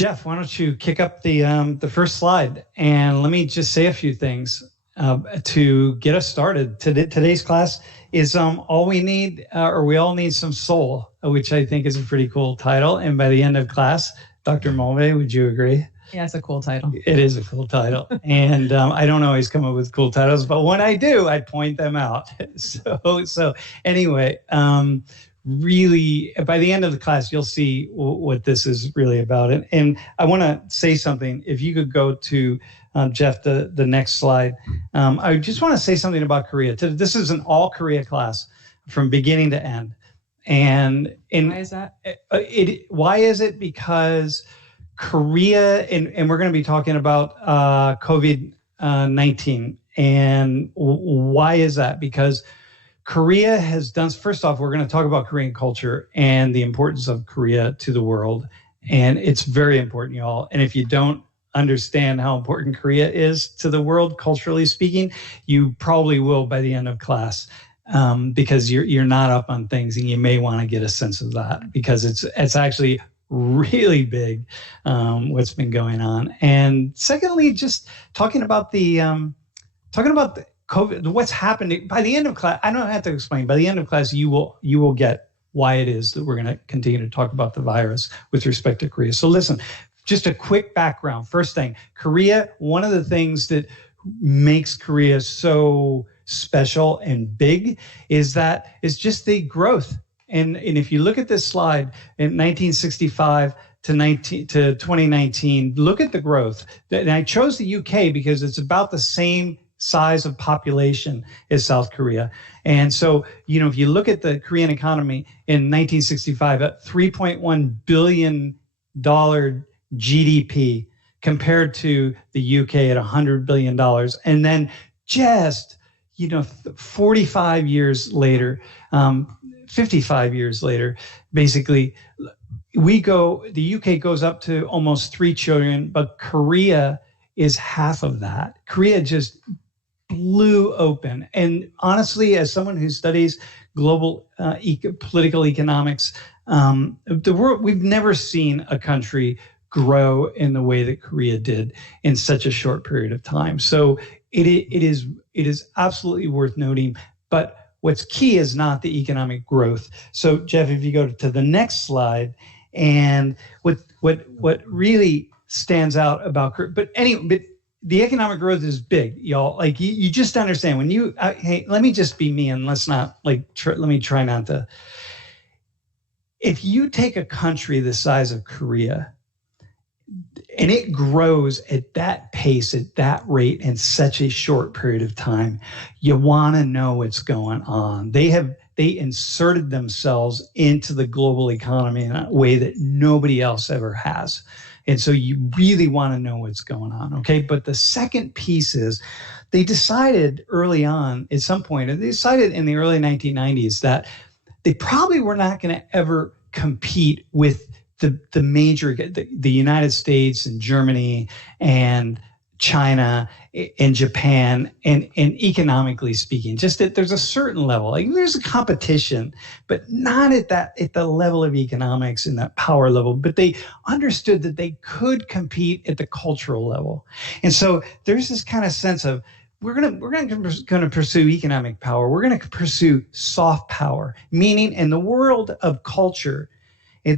Jeff, why don't you kick up the first slide, and let me just say a few things to get us started. Today's class is all we need, or we all need some soul, which I think is a pretty cool title. And by the end of class, Dr. Mulvey, would you agree? Yeah, it's a cool title. It is a cool title. And I don't always come up with cool titles, but when I do, I point them out. So anyway, really, by the end of the class, you'll see what this is really about. And I want to say something. If you could go to, Jeff, the next slide. I just want to say something about Korea. This is an all Korea class from beginning to end. And why is that? Why is it? Because Korea, and we're going to be talking about COVID-19. And why is that? Because Korea has done, first off, we're going to talk about Korean culture and the importance of Korea to the world. And it's very important, y'all. And if you don't understand how important Korea is to the world, culturally speaking, you probably will by the end of class, because you're not up on things, and you may want to get a sense of that, because it's actually really big, what's been going on. And secondly, just talking about the COVID, what's happening by the end of class. I don't have to explain. By the end of class, you will get why it is that we're going to continue to talk about the virus with respect to Korea. So listen, just a quick background. First thing, Korea, one of the things that makes Korea so special and big is just the growth. And if you look at this slide, in 1965 to 2019, look at the growth. And I chose the UK because it's about the same size of population as South Korea. And so, if you look at the Korean economy in 1965 at $3.1 billion GDP compared to the UK at $100 billion. And then just, 45 years later, 55 years later, basically, the UK goes up to almost 3 trillion, but Korea is half of that. Korea just blew open. And honestly, as someone who studies global political economics, the world, we've never seen a country grow in the way that Korea did in such a short period of time. So it is absolutely worth noting. But what's key is not the economic growth. So Jeff, if you go to the next slide, and what really stands out about Korea, but the economic growth is big, y'all. Like you just understand when hey, let me just be me, and let's not let me try not to. If you take a country the size of Korea, and it grows at that pace, at that rate, in such a short period of time, you want to know what's going on. They inserted themselves into the global economy in a way that nobody else ever has. And so you really want to know what's going on, okay? But the second piece is they decided early on, at some point, they decided in the early 1990s that they probably were not going to ever compete with the major, the United States and Germany and China and Japan, and economically speaking, just that there's a certain level, like there's a competition, but not at the level of economics and that power level. But they understood that they could compete at the cultural level, and so there's this kind of sense of we're going to pursue economic power. We're going to pursue soft power, meaning in the world of culture, of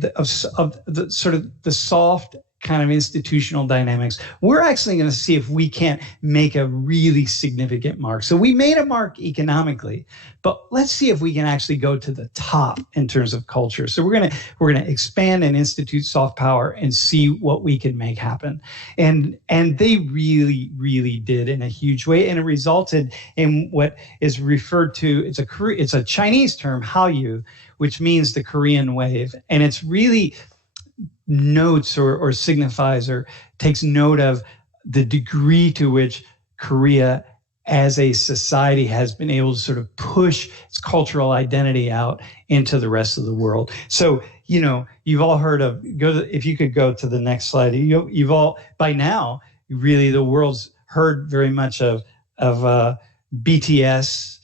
the sort of the soft kind of institutional dynamics, we're actually going to see if we can't make a really significant mark. So we made a mark economically, but let's see if we can actually go to the top in terms of culture. So we're going to expand and institute soft power and see what we can make happen. And they really, really did in a huge way, and it resulted in what is referred to, it's a Chinese term, Hallyu, which means the Korean wave, and it's really notes or signifies or takes note of the degree to which Korea as a society has been able to sort of push its cultural identity out into the rest of the world. So, you've all heard of, if you could go to the next slide, you've all, by now, really the world's heard very much of BTS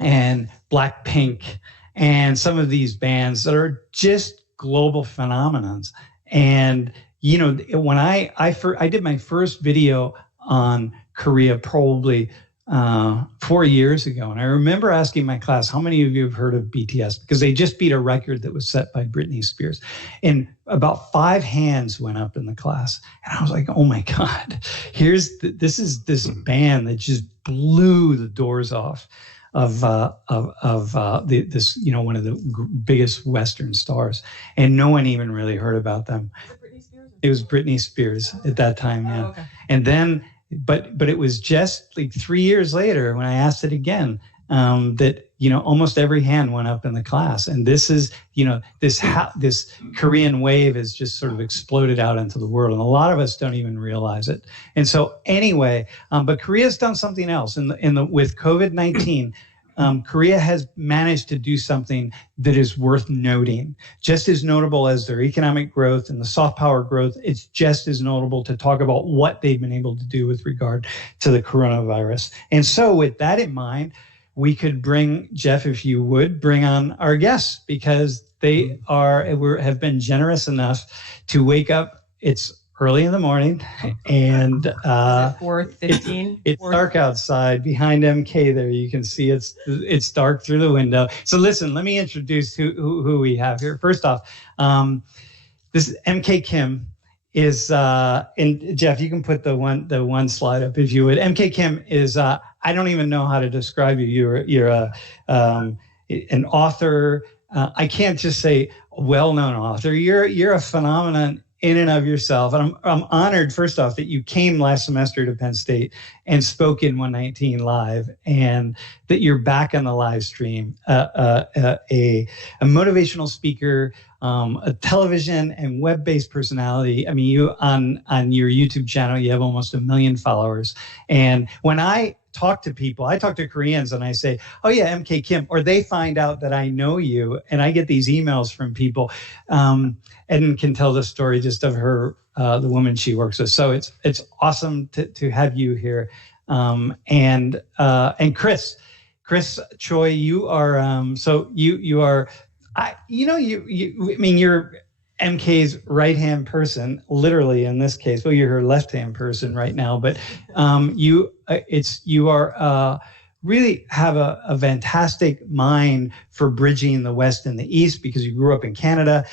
and Blackpink and some of these bands that are just global phenomenons. And when I did my first video on Korea probably 4 years ago, and I remember asking my class, how many of you have heard of BTS? Because they just beat a record that was set by Britney Spears. And about 5 hands went up in the class. And I was like, oh my God, this is this band that just blew the doors off of this, one of the biggest Western stars. And no one even really heard about them. It was Britney Spears at that time, yeah. Oh, okay. And then, but it was just like 3 years later when I asked it again, that almost every hand went up in the class. And this is, this Korean wave has just sort of exploded out into the world, and a lot of us don't even realize it. And so anyway, but Korea's done something else with COVID-19. Korea has managed to do something that is worth noting. Just as notable as their economic growth and the soft power growth, it's just as notable to talk about what they've been able to do with regard to the coronavirus. And so with that in mind, we could bring, Jeff, if you would, bring on our guests, because they have been generous enough to wake up. It's early in the morning, and 4:15. It's dark outside behind MK. There, you can see it's dark through the window. So listen, let me introduce who we have here. First off, this is MK Kim. And Jeff, you can put the one slide up if you would. MK Kim is I don't even know how to describe you. You're an author. I can't just say well-known author. You're a phenomenon in and of yourself. And I'm honored, first off, that you came last semester to Penn State and spoke in 119 Live, and that you're back on the live stream, a motivational speaker, a television and web-based personality. I mean, you on your YouTube channel, you have almost 1 million followers. And when I talk to people, I talk to Koreans and I say, oh yeah, MK Kim, or they find out that I know you, and I get these emails from people. Eden can tell the story just of her, the woman she works with. So it's awesome to have you here. And Chris Choi, you are, you are, you're MK's right-hand person, literally in this case. Well, you're her left-hand person right now, but you are really have a fantastic mind for bridging the West and the East, because you grew up in Canada.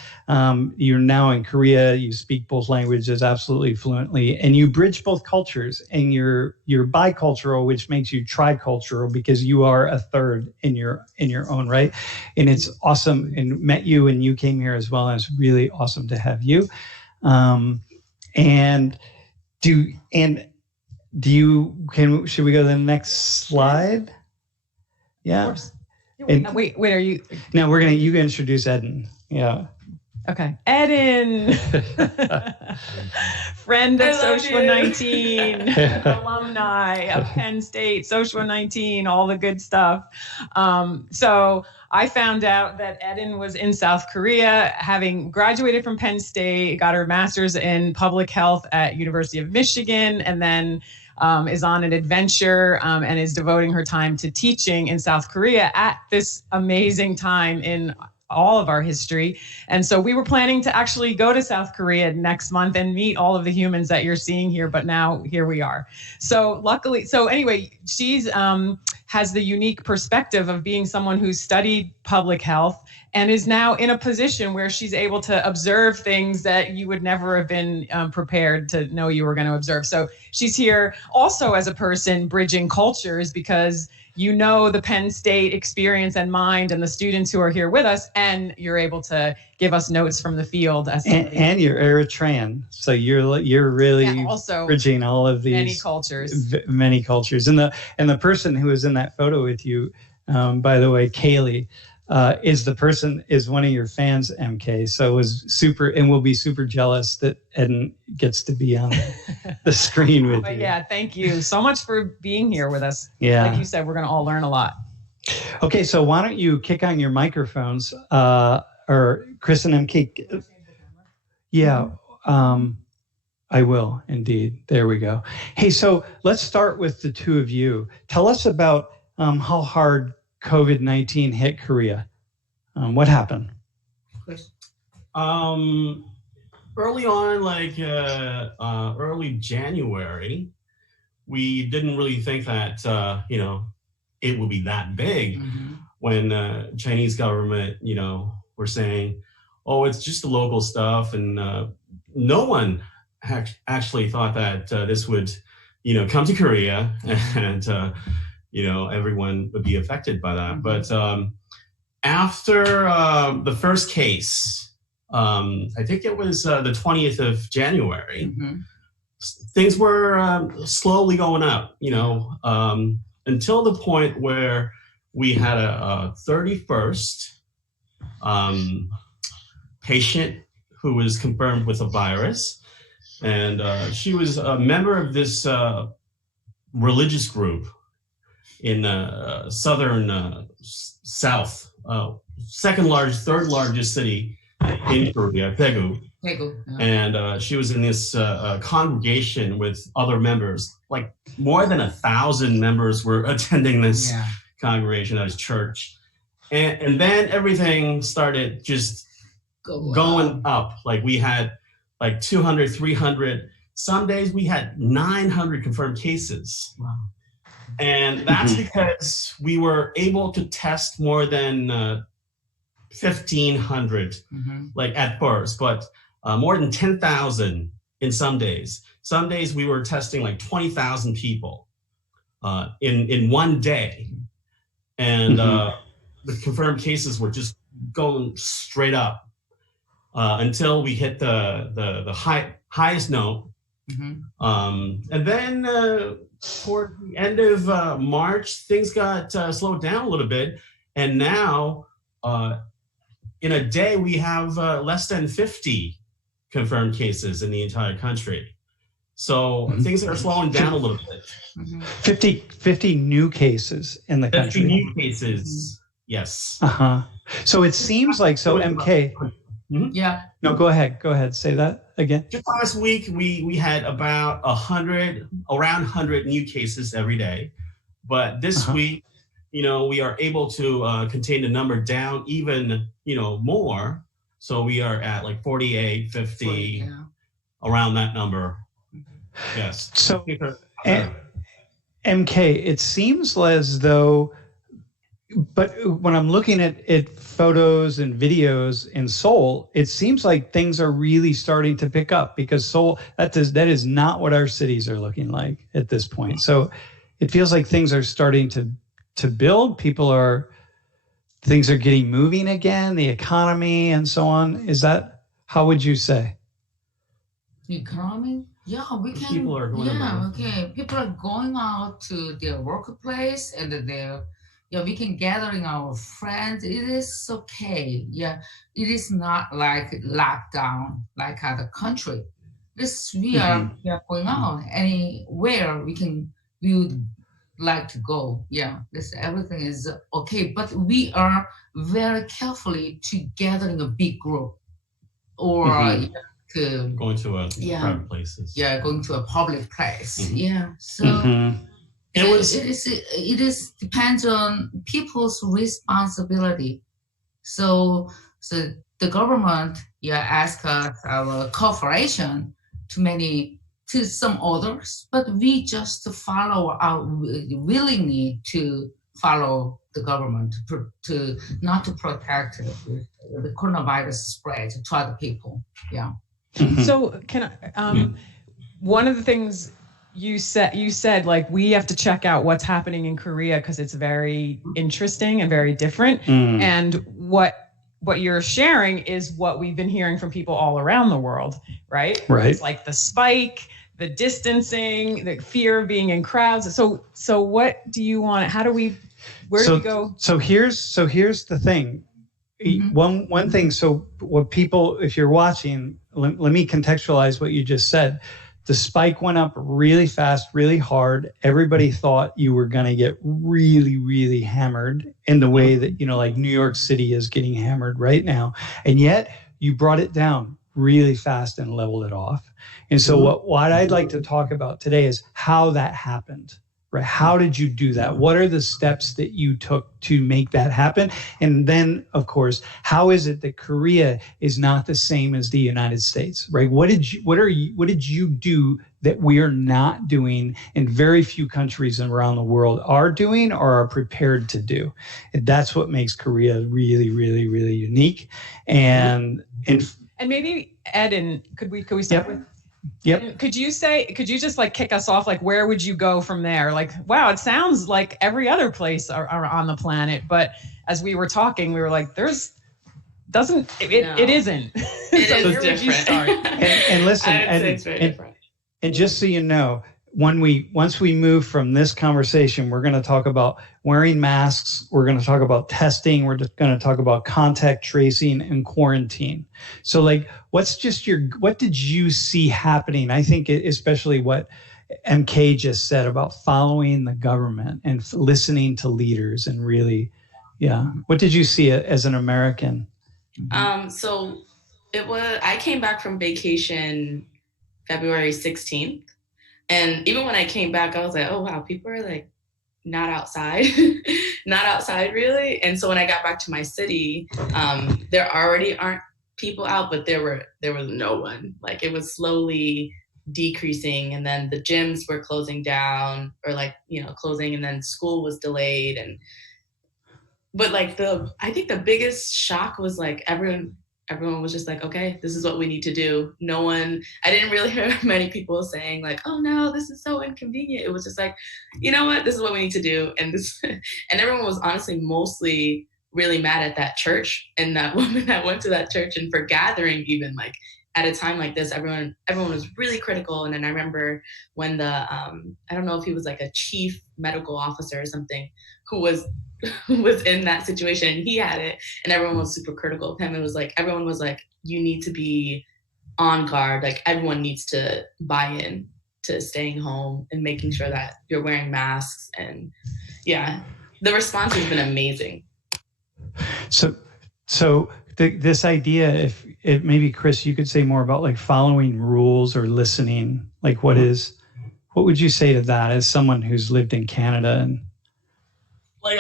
You're now in Korea. You speak both languages absolutely fluently, and you bridge both cultures. And you're bicultural, which makes you tricultural, because you are a third in your own right. And it's awesome. And met you, and you came here as well. And it's really awesome to have you. Should we go to the next slide? Yeah. Of course. Wait, are you? No, you can introduce Eden. Yeah. Okay. Eden, friend of Social 19, alumni of Penn State, Social 19, all the good stuff. So I found out that Eden was in South Korea, having graduated from Penn State, got her master's in public health at University of Michigan, and then is on an adventure and is devoting her time to teaching in South Korea at this amazing time in all of our history. And so we were planning to actually go to South Korea next month and meet all of the humans that you're seeing here, but now here we are. So luckily, anyway, she's has the unique perspective of being someone who's studied public health and is now in a position where she's able to observe things that you would never have been prepared to know you were going to observe. So she's here also as a person bridging cultures, because the Penn State experience and mind and the students who are here with us, and you're able to give us notes from the field. And you're Eritrean, so you're really also bridging all of these many cultures. And the person who is in that photo with you, by the way, Kaylee, is one of your fans, MK. So it was super, and we'll be super jealous that Eden gets to be on the screen with you. Yeah, thank you so much for being here with us. Yeah. Like you said, we're going to all learn a lot. Okay, so why don't you kick on your microphones, or Chris and MK. Yeah, I will indeed. There we go. Hey, so let's start with the two of you. Tell us about how hard COVID-19 hit Korea. What happened? early on, like early January, we didn't really think that, it would be that big when Chinese government, were saying, oh, it's just the local stuff. And no one actually thought that this would, come to Korea and, everyone would be affected by that. But after the first case, I think it was the 20th of January, things were slowly going up, until the point where we had a 31st patient who was confirmed with a virus. And she was a member of this religious group in southern South, third largest city in Korea, Daegu. And she was in this congregation with other members. Like more than 1,000 members were attending this congregation at his church. And then everything started just going up. Like we had like 200, 300. Some days we had 900 confirmed cases. Wow. And that's because we were able to test more than 1,500, like at first, but more than 10,000 in some days. Some days we were testing like 20,000 people in one day. And the confirmed cases were just going straight up until we hit the highest note. And then toward the end of March, things got slowed down a little bit. And now in a day, we have less than 50 confirmed cases in the entire country. So things are slowing down a little bit. 50 new cases in the country. 50 new cases, yes. So it seems like, MK. Yeah. No, go ahead. Say that again. Just last week, we had about around 100 new cases every day. But this week, we are able to contain the number down even, more. So we are at like 48, 50, around that number. Yes. So, MK, it seems as though, but when I'm looking at photos and videos in Seoul, it seems like things are really starting to pick up, because Seoul, that is not what our cities are looking like at this point. So it feels like things are starting to build. Things are getting moving again, the economy and so on. How would you say? Economy? Yeah, we can. People are going People are going out to their workplace and we can gathering our friends. It is okay. Yeah, it is not like lockdown like other country. We are going out anywhere we would like to go. Yeah, everything is okay. But we are very carefully to gather in a big group or going to private places. Yeah, going to a public place. Yeah, so. It is depends on people's responsibility. So the government ask us our cooperation to some others, but we just follow our willingly to follow the government to not to protect the coronavirus spread to other people. Yeah. So can I? One of the things you said like we have to check out what's happening in Korea because it's very interesting and very different. And what you're sharing is what we've been hearing from people all around the world, right? Right. It's like the spike, the distancing, the fear of being in crowds. So what do you want? Where do we go? So here's the thing. One thing. So what people, if you're watching, let me contextualize what you just said. The spike went up really fast, really hard. Everybody thought you were going to get really, really hammered in the way that, like New York City is getting hammered right now. And yet you brought it down really fast and leveled it off. And so what I'd like to talk about today is how that happened. right? How did you do that? What are the steps that you took to make that happen? And then, of course, how is it that Korea is not the same as the United States, right? What did you do that we are not doing, and very few countries around the world are doing or are prepared to do? And that's what makes Korea really, really, really unique. And maybe Eden, could we start with? Yep. Could you just like kick us off? Like, where would you go from there? Like, wow, it sounds like every other place are on the planet. But as we were talking, we were like, it isn't. It is different. And listen, it's very different. And just so you know, once we move from this conversation, we're going to talk about wearing masks. We're going to talk about testing. We're just going to talk about contact tracing and quarantine. So like, what did you see happening? I think especially what MK just said about following the government and listening to leaders and really, what did you see as an American? So I came back from vacation February 16th. And even when I came back, I was like, oh, wow, people are like not outside, not outside really. And so when I got back to my city, there already aren't people out, but there was no one. Like it was slowly decreasing. And then the gyms were closing down or closing, and then school was delayed. But like I think the biggest shock was like everyone was just like, okay, this is what we need to do. I didn't really hear many people saying like, oh no, this is so inconvenient. It was just like, you know what, this is what we need to do. And everyone was honestly mostly really mad at that church and that woman that went to that church, and for gathering even like at a time like this, everyone was really critical. And then I remember when I don't know if he was like a chief medical officer or something who was in that situation, and he had it, and everyone was super critical of him. It was like, everyone was like, you need to be on guard. Like everyone needs to buy in to staying home and making sure that you're wearing masks. And the response has been amazing. So this idea, if it maybe Chris, you could say more about like following rules or listening, like what would you say to that as someone who's lived in Canada? And like,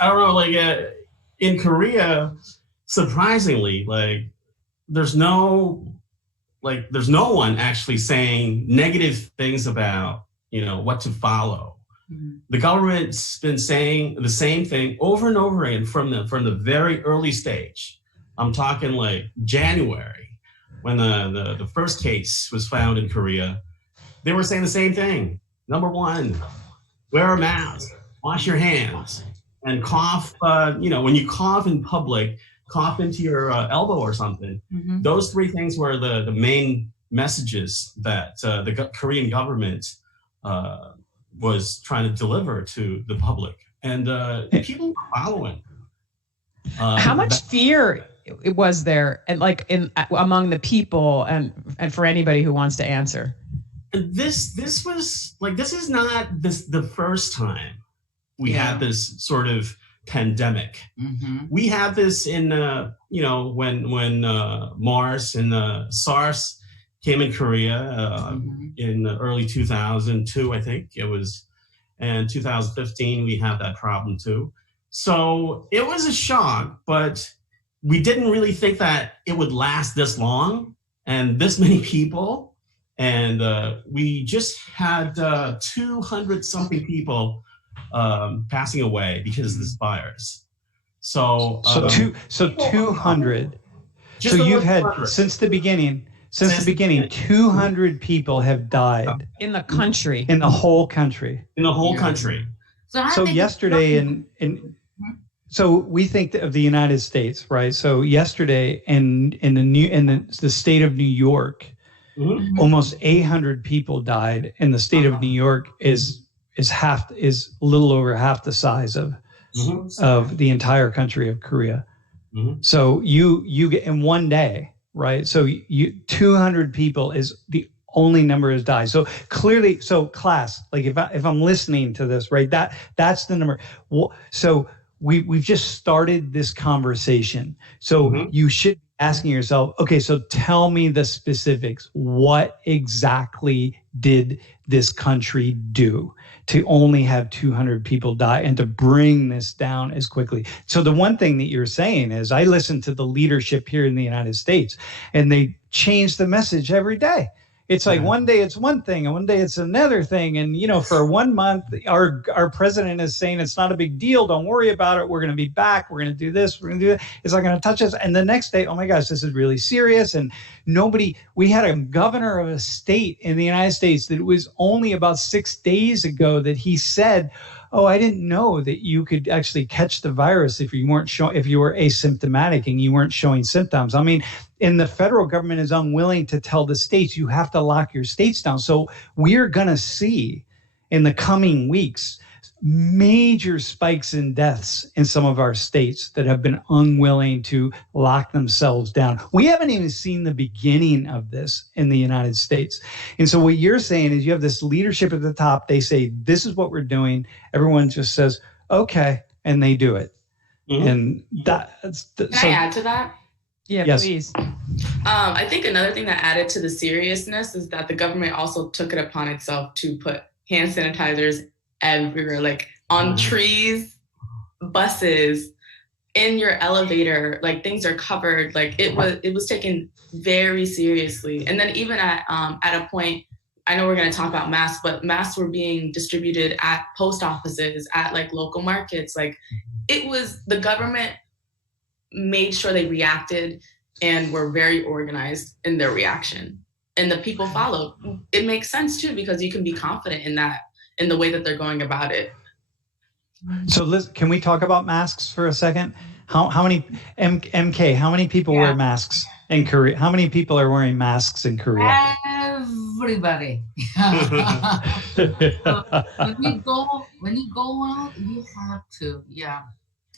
I don't know, like in Korea, surprisingly, like there's no one actually saying negative things about, what to follow. Mm-hmm. The government's been saying the same thing over and over again from the very early stage. I'm talking like January, when the first case was found in Korea. They were saying the same thing. Number one, wear a mask. Wash your hands, and cough. When you cough in public, cough into your elbow or something. Mm-hmm. Those three things were the main messages that the Korean government was trying to deliver to the public, and people were following. How much fear was there, and like among the people, and for anybody who wants to answer? This was like, this is not the first time we had this sort of pandemic. Mm-hmm. We had this in, when MERS and SARS came in Korea in early 2002, I think it was, and 2015 we had that problem too. So it was a shock, but we didn't really think that it would last this long and this many people. And we just had 200 something people passing away because of this virus. So 200. So you've had since the beginning, 200 people have died in the country, in the whole country. So yesterday so we think of the United States, right? So yesterday in the state of New York, almost 800 people died, and the state of New York is a little over half the size of the entire country of Korea. Mm-hmm. So you get in one day, right? So 200 people is the only number has died. So clearly, class, like if I'm listening to this, right, that's the number. So we've just started this conversation. So you should be asking yourself, okay, so tell me the specifics. What exactly did this country do to only have 200 people die and to bring this down as quickly? So the one thing that you're saying is, I listen to the leadership here in the United States, and they change the message every day. It's like one day it's one thing and one day it's another thing. And, you know, for 1 month, our president is saying it's not a big deal. Don't worry about it. We're going to be back. We're going to do this. We're going to do that. It's not going to touch us. And the next day, oh my gosh, this is really serious. And we had a governor of a state in the United States that it was only about 6 days ago that he said, oh, I didn't know that you could actually catch the virus if you were asymptomatic and you weren't showing symptoms. I mean, and the federal government is unwilling to tell the states, you have to lock your states down. So we're going to see in the coming weeks major spikes in deaths in some of our states that have been unwilling to lock themselves down. We haven't even seen the beginning of this in the United States. And so what you're saying is you have this leadership at the top. They say, this is what we're doing. Everyone just says, okay, and they do it. Mm-hmm. And that's Can I add to that? Yeah, yes. Please. I think another thing that added to the seriousness is that the government also took it upon itself to put hand sanitizers everywhere, like on trees, buses, in your elevator, like things are covered. Like it was taken very seriously. And then even at a point, I know we're going to talk about masks, but masks were being distributed at post offices, at like local markets. Like the government made sure they reacted and were very organized in their reaction. And the people followed. It makes sense too, because you can be confident in the way that they're going about it. So Liz, can we talk about masks for a second? How many, MK, how many people wear masks in Korea? How many people are wearing masks in Korea? Everybody. When you go out, you have to,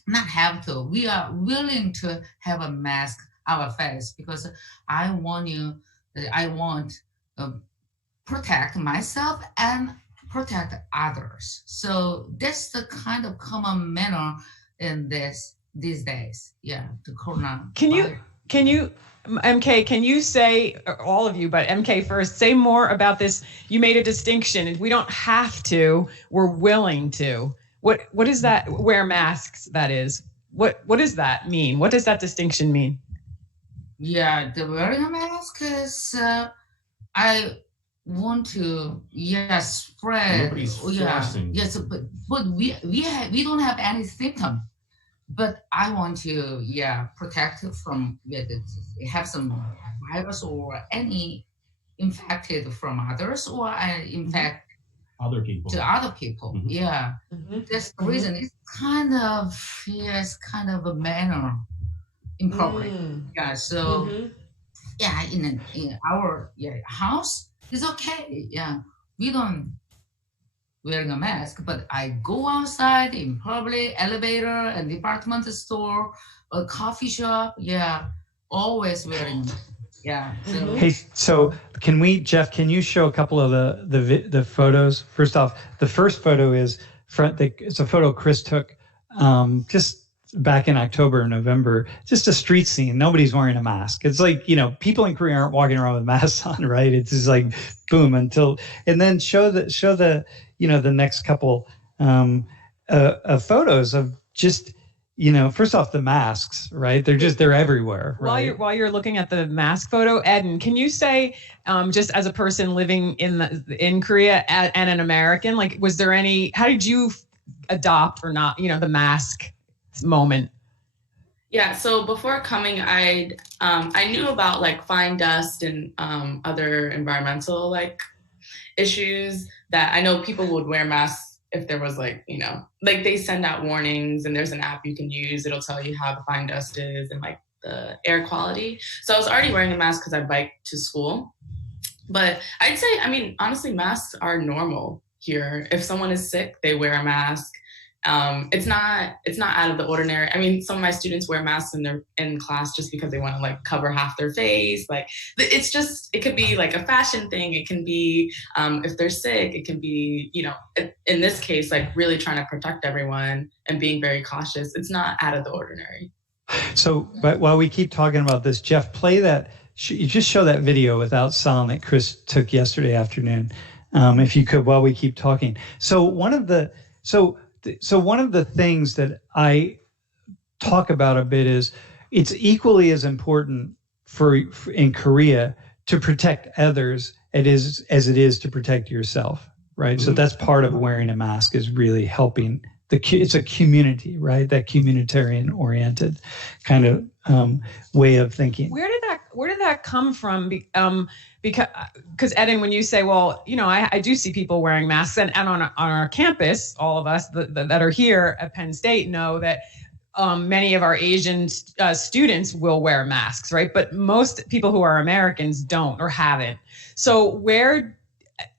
not have to. We are willing to have a mask our face because I want protect myself and protect others. So that's the kind of common manner in these days. Yeah, the corona. Can you, MK, can you say, all of you, but MK first, say more about this? You made a distinction. We don't have to, we're willing to. What is that? Wear masks, that is. What does that mean? What does that distinction mean? Yeah, the wearing a mask is, I want to, spread. Nobody's forcing. Yes, but we don't have any symptom. But I want to, protect from have some virus or any infected from others or infect other people. To other people, Mm-hmm. That's the reason. It's kind of a manner in public. Yeah, so in our house it's okay. Yeah, we don't wearing a mask, but I go outside in public, elevator, and department store, a coffee shop. Yeah, always wearing a mask. Yeah. So. Hey, so Jeff, can you show a couple of the photos? First off, the first photo is it's a photo Chris took just back in October or November, just a street scene. Nobody's wearing a mask. It's like, people in Korea aren't walking around with masks on, right? It's just like boom and then show the the next couple photos of just, first off the masks, right? They're everywhere. Right? While you're looking at the mask photo, Eden, can you say, just as a person living in Korea and an American, like, was there how did you adopt or not, the mask moment? Yeah, so before coming, I knew about like fine dust and other environmental like issues that I know people would wear masks if there was like they send out warnings and there's an app you can use. It'll tell you how the fine dust is and like the air quality. So I was already wearing a mask because I bike to school. But I'd say, honestly, masks are normal here. If someone is sick, they wear a mask. It's not out of the ordinary. Some of my students wear masks in class just because they want to like cover half their face. Like it could be like a fashion thing. It can be, if they're sick, it can be, in this case, like really trying to protect everyone and being very cautious. It's not out of the ordinary. So, but while we keep talking about this, Jeff, play that, you just show that video without sound that Chris took yesterday afternoon. if you could, while we keep talking. So one of the things that I talk about a bit is it's equally as important for in Korea to protect others as it is to protect yourself, right? So that's part of wearing a mask, is really helping. It's a community, right? That communitarian oriented kind of way of thinking. Where did that come from? Because Eden, when you say, well, I do see people wearing masks, and on our campus, all of us that are here at Penn State know that many of our Asian students will wear masks, right? But most people who are Americans don't or haven't. So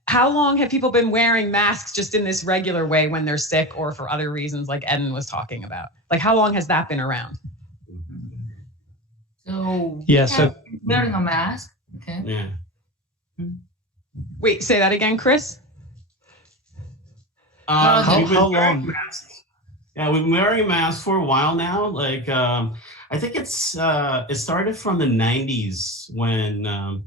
how long have people been wearing masks just in this regular way when they're sick or for other reasons like Eden was talking about? Like, how long has that been around? So wearing a mask. Okay. Yeah. Wait, say that again, Chris. How long? Yeah, we've been wearing a mask for a while now. Like, I think it started from the 90s when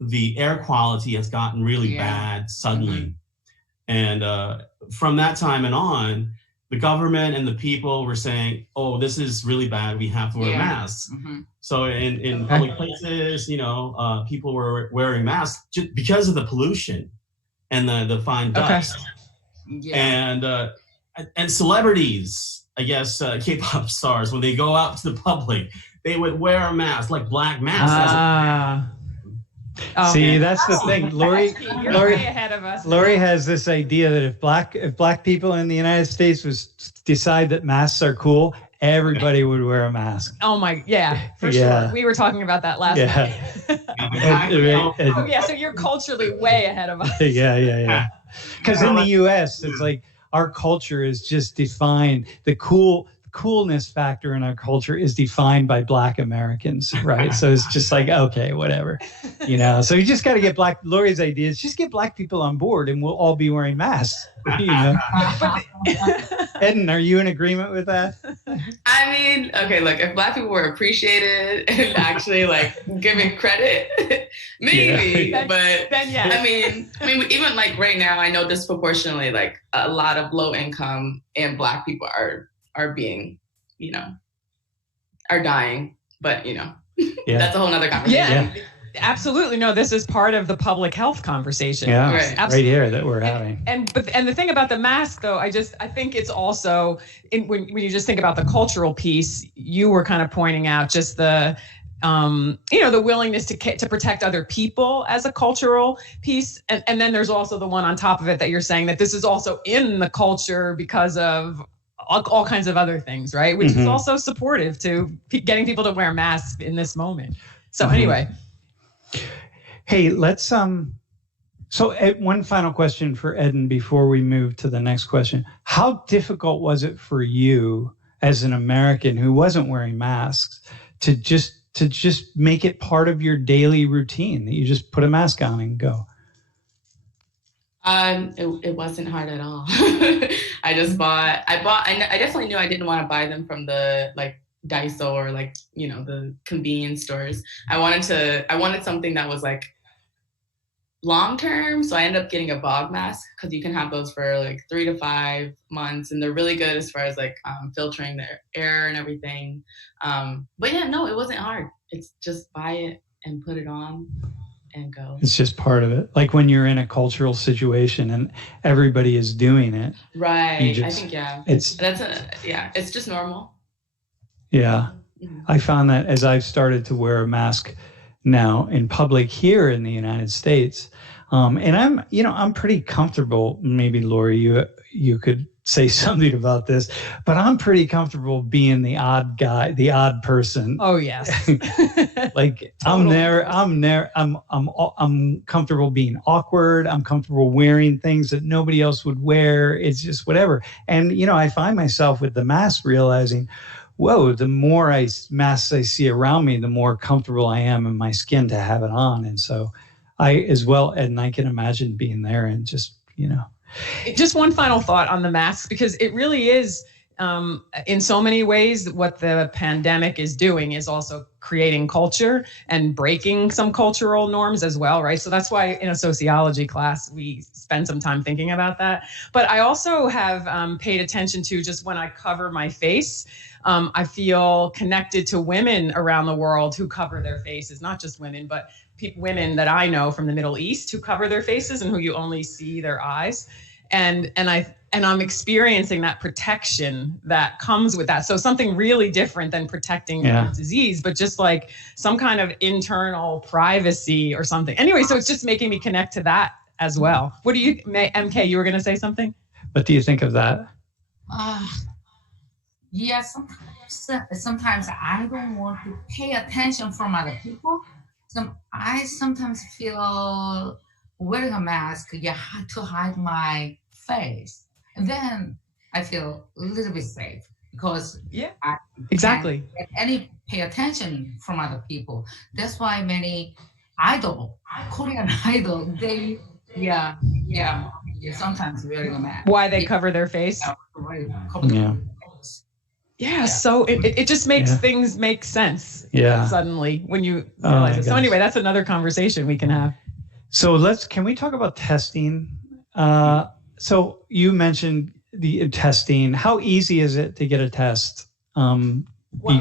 the air quality has gotten really bad suddenly. And from that time and on, the government and the people were saying, oh, this is really bad. We have to wear masks. So in public places, people were wearing masks just because of the pollution and the fine dust. And celebrities, I guess, K-pop stars, when they go out to the public, they would wear a mask, like black masks. See, that's the thing. Lori way ahead of us. Lori has this idea that if black people in the United States decide that masks are cool, everybody would wear a mask. Oh my, for sure. We were talking about that last night. So you're culturally way ahead of us. Yeah. Because in the U.S., it's like our culture is just defined. The coolness factor in our culture is defined by Black Americans, right? So it's just like, okay, whatever, So you just got to get Lori's idea is just get Black people on board, and we'll all be wearing masks. Eden, are you in agreement with that? I mean, okay, look, if Black people were appreciated and actually given credit, maybe. But then I mean, even right now, I know disproportionately, a lot of low income and Black people are being, are dying, but that's a whole nother conversation. Yeah. Absolutely. No, this is part of the public health conversation. Yeah, right here that we're having. And the thing about the mask, though, I think it's also when you just think about the cultural piece, you were kind of pointing out just the the willingness to protect other people as a cultural piece, and then there's also the one on top of it that you're saying that this is also in the culture because of all kinds of other things, right? Which is also supportive to getting people to wear masks in this moment. So anyway. Hey, let's so one final question for Eden before we move to the next question. How difficult was it for you as an American who wasn't wearing masks to just make it part of your daily routine, that you just put a mask on and go? It wasn't hard at all. I definitely knew I didn't want to buy them from the Daiso or the convenience stores. I wanted something that was long term, so I ended up getting a bog mask because you can have those for 3 to 5 months, and they're really good as far as filtering the air and everything. But yeah, no, it wasn't hard. It's just buy it and put it on and go. It's just part of it. Like when you're in a cultural situation and everybody is doing it. Right. I think it's just normal. Yeah. I found that as I've started to wear a mask now in public here in the United States, and I'm pretty comfortable. Maybe Lori, you could say something about this, but I'm pretty comfortable being the odd guy, the odd person. Oh yes. I'm comfortable being awkward. I'm comfortable wearing things that nobody else would wear. It's just whatever. And I find myself with the mask realizing, whoa, the more masks I see around me, the more comfortable I am in my skin to have it on. And so and I can imagine being there and just. Just one final thought on the masks, because it really is, in so many ways, what the pandemic is doing is also creating culture and breaking some cultural norms as well, right? So that's why in a sociology class, we spend some time thinking about that. But I also have paid attention to, just when I cover my face, I feel connected to women around the world who cover their faces, not just women, but women that I know from the Middle East who cover their faces and who you only see their eyes. And I'm experiencing that protection that comes with that. So something really different than protecting from disease, but just like some kind of internal privacy or something. Anyway, so it's just making me connect to that as well. What do you, MK, you were going to say something? What do you think of that? Yeah, sometimes I don't want to pay attention from other people. I sometimes feel wearing a mask, to hide my face. And then I feel a little bit safe because I exactly can't pay attention from other people. That's why many Korean idol, they sometimes wearing a mask. Why they cover their face? Yeah, so it just makes things make sense. Suddenly when you realize it. So anyway, that's another conversation we can have. So can we talk about testing? So you mentioned the testing. How easy is it to get a test?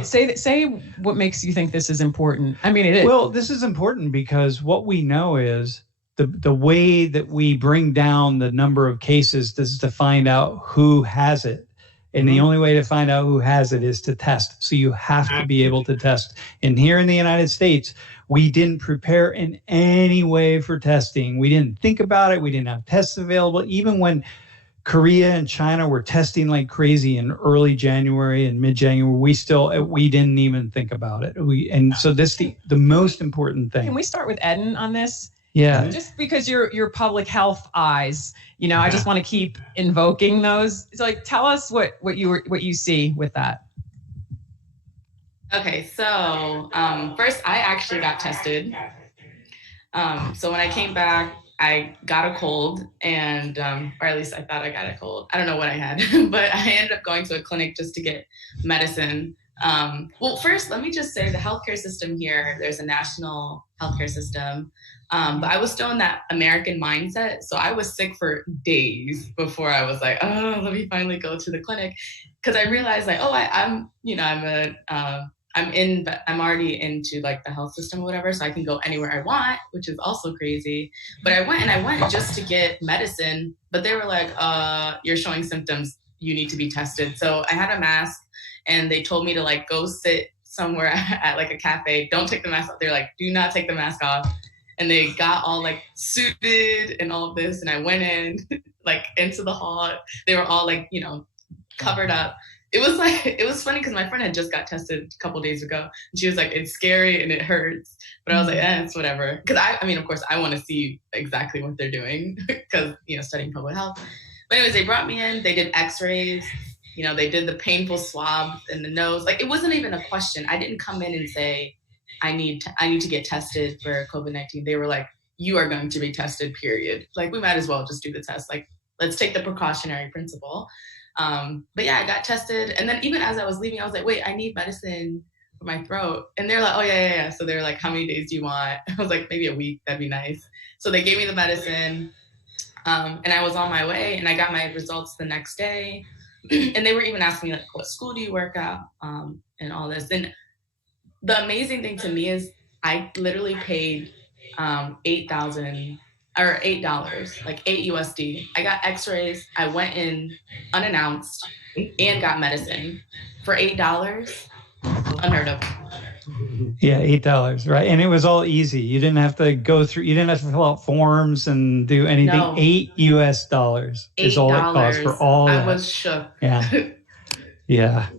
Say what makes you think this is important. I mean, it is. Well, this is important because what we know is the way that we bring down the number of cases is to find out who has it. And the only way to find out who has it is to test. So you have to be able to test. And here in the United States, we didn't prepare in any way for testing. We didn't think about it. We didn't have tests available. Even when Korea and China were testing like crazy in early January and mid-January, we didn't even think about it. So this is the most important thing. Can we start with Eden on this? Yeah. Just because your public health eyes, I just want to keep invoking those. So tell us what you see with that. Okay, so first I actually got tested. So when I came back, I got a cold, and or at least I thought I got a cold. I don't know what I had, but I ended up going to a clinic just to get medicine. Well, first, let me just say the healthcare system here, there's a national healthcare system, but I was still in that American mindset. So I was sick for days before I was like, oh, let me finally go to the clinic. Cause I realized like, I'm already into like the health system or whatever. So I can go anywhere I want, which is also crazy. But I went just to get medicine, but they were like, you're showing symptoms, you need to be tested. So I had a mask, and they told me to like go sit somewhere at like a cafe. Don't take the mask off. They're like, do not take the mask off. And they got all like suited and all of this. And I went in like into the hall. They were all like, covered up. It was funny because my friend had just got tested a couple days ago. And she was like, it's scary and it hurts. But I was like, it's whatever. Because of course, I want to see exactly what they're doing because, studying public health. But anyways, they brought me in. They did x-rays. They did the painful swab in the nose. Like, it wasn't even a question. I didn't come in and say, I need to get tested for COVID-19. They were like, you are going to be tested, period. Like, we might as well just do the test. Like, let's take the precautionary principle. But yeah, I got tested. And then even as I was leaving, I was like, wait, I need medicine for my throat. And they're like, oh, yeah. So they're like, how many days do you want? I was like, maybe a week. That'd be nice. So they gave me the medicine. And I was on my way, and I got my results the next day. And they were even asking me, like, what school do you work at? And all this. And the amazing thing to me is I literally paid $8, like $8 USD. I got x-rays. I went in unannounced and got medicine for $8. Unheard of. Yeah, $8, right? And it was all easy. You didn't have to fill out forms and do anything. No. $8 is all it cost for all that. I was shook. Yeah. Yeah.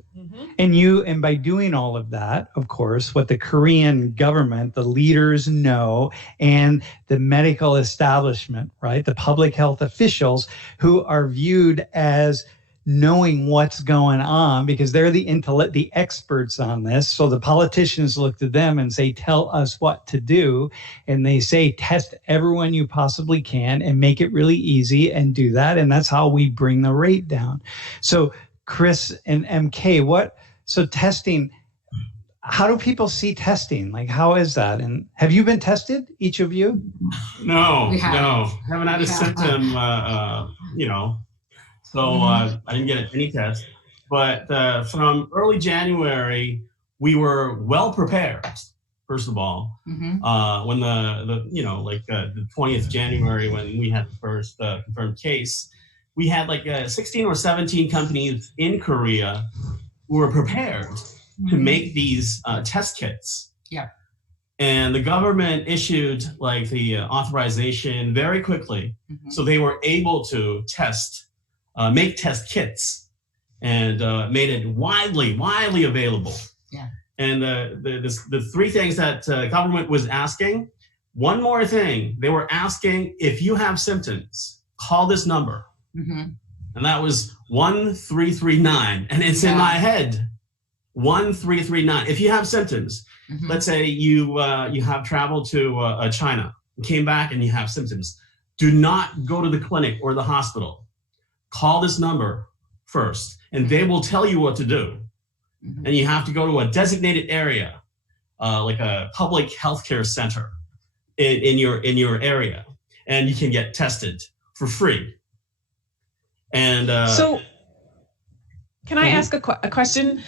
And by doing all of that, of course, what the Korean government, the leaders know, and the medical establishment, right? The public health officials who are viewed as knowing what's going on because they're the experts on this. So the politicians look to them and say, tell us what to do. And they say, test everyone you possibly can and make it really easy and do that. And that's how we bring the rate down. So Chris and MK, so testing, how do people see testing? Like, how is that? And have you been tested, each of you? No. Haven't had a symptom, so I didn't get any test. But from early January, we were well prepared. First of all, when the 20th January, when we had the first confirmed case, we had like 16 or 17 companies in Korea who were prepared to make these test kits. Yeah. And the government issued like the authorization very quickly. So they were able to make test kits and made it widely available. Yeah. And the three things that government was asking, one more thing, they were asking, if you have symptoms, call this number. And that was 1339. And it's in my head, 1339. If you have symptoms, let's say you have traveled to China, came back and you have symptoms, do not go to the clinic or the hospital. Call this number first, and they will tell you what to do. And you have to go to a designated area, like a public healthcare center in your area, and you can get tested for free. And so, can I ask a question?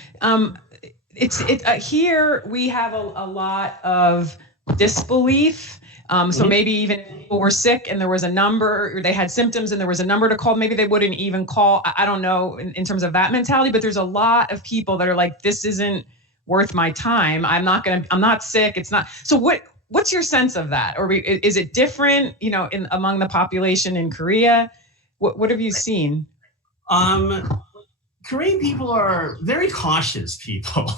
Here we have a lot of disbelief. So maybe even people were sick and there was a number, or they had symptoms and there was a number to call. Maybe they wouldn't even call. I don't know in terms of that mentality, but there's a lot of people that are like, this isn't worth my time. I'm not sick. It's not. So what's your sense of that? Or is it different, among the population in Korea? What have you seen? Korean people are very cautious people.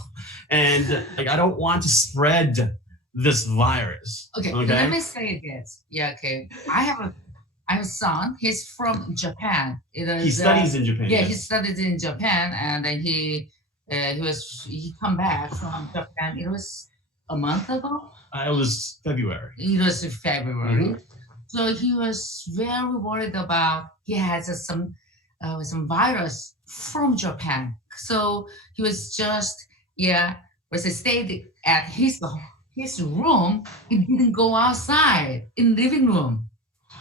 And like, I don't want to spread this virus. Okay, let me say this. Yeah, okay. I have a son. He's from Japan. He studies in Japan. Yeah, he studied in Japan, and then he come back from Japan. It was a month ago. It was February. It was February. So he was very worried about he has some virus from Japan. So he was just stayed at his room. He didn't go outside in the living room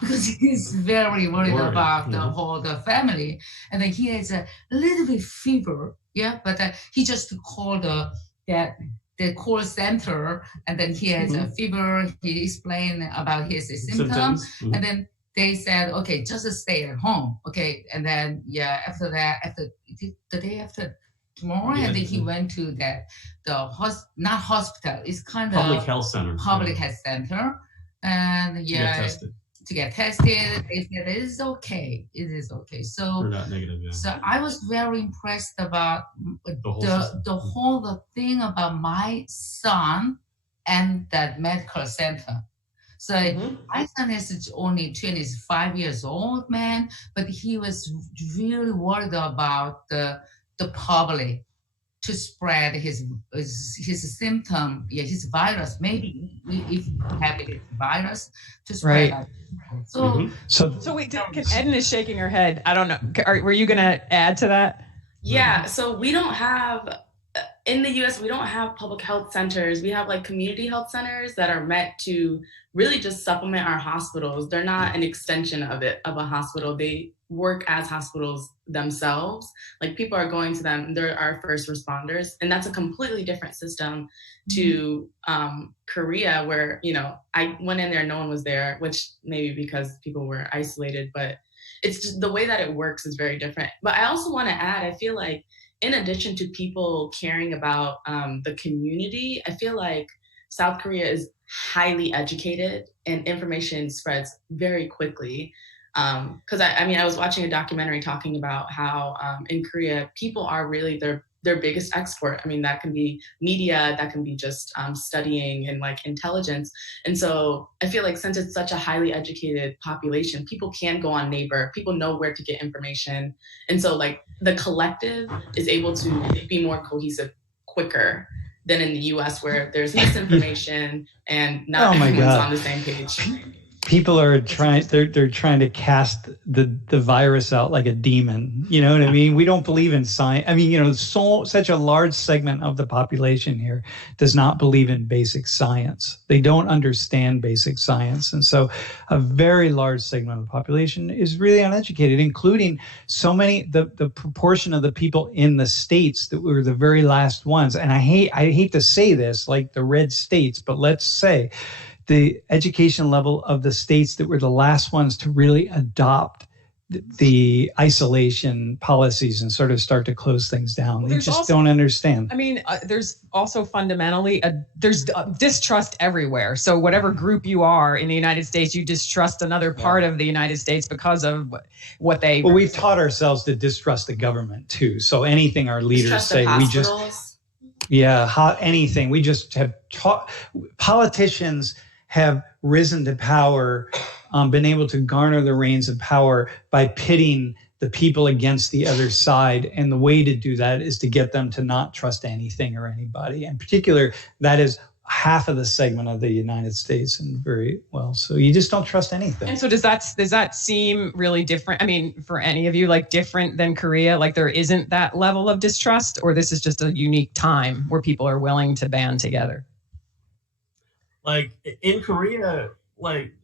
because he's very worried about the family. And then he has a little bit fever. Yeah, but he just called the call center, and then he has a fever. He explained about his symptoms. And then they said, okay, just stay at home. Okay, and then after that, after the day after tomorrow, and then he went to not hospital, it's kind of public health center, and to get tested. They said it is okay. So they're not negative. Yeah. So I was very impressed about the whole thing about my son and that medical center. So my son is only 25 years old, man, but he was really worried about the public to spread his symptom, his virus. Maybe if you have his virus to spread. Right. So wait, Eden is shaking her head. I don't know. Were you going to add to that? Yeah. So we don't have. In the US, we don't have public health centers. We have like community health centers that are meant to really just supplement our hospitals. They're not an extension of a hospital. They work as hospitals themselves. Like people are going to them, they're our first responders. And that's a completely different system to Korea, where, I went in there, no one was there, which maybe because people were isolated, but it's just the way that it works is very different. But I also want to add, I feel like in addition to people caring about the community, I feel like South Korea is highly educated and information spreads very quickly. Because I was watching a documentary talking about how in Korea, people are really their biggest export. I mean, that can be media, that can be just studying and like intelligence. And so I feel like since it's such a highly educated population, people can go on Naver, people know where to get information. And so like the collective is able to be more cohesive quicker than in the US, where there's misinformation and not everyone's on the same page. people are trying, they're trying to cast the virus out like a demon. You know what I mean? We don't believe in science. I mean, you know, such a large segment of the population here does not believe in basic science. They don't understand basic science. And so a very large segment of the population is really uneducated, including so many, the proportion of the people in the states that were the very last ones. And I hate to say this, like the red states, but let's say the education level of the states that were the last ones to really adopt the isolation policies and sort of start to close things down. They just don't understand. I mean, there's also fundamentally there's distrust everywhere. So whatever group you are in the United States, you distrust another part of the United States because of what they. Well, we've taught ourselves to distrust the government too. So anything our leaders say, we just. Yeah, anything. We just have taught. Politicians have risen to power, been able to garner the reins of power by pitting the people against the other side. And the way to do that is to get them to not trust anything or anybody. In particular, that is half of the segment of the United States, and very well. So you just don't trust anything. And so does that seem really different? I mean, for any of you, like different than Korea, like there isn't that level of distrust, or this is just a unique time where people are willing to band together? Like in Korea, like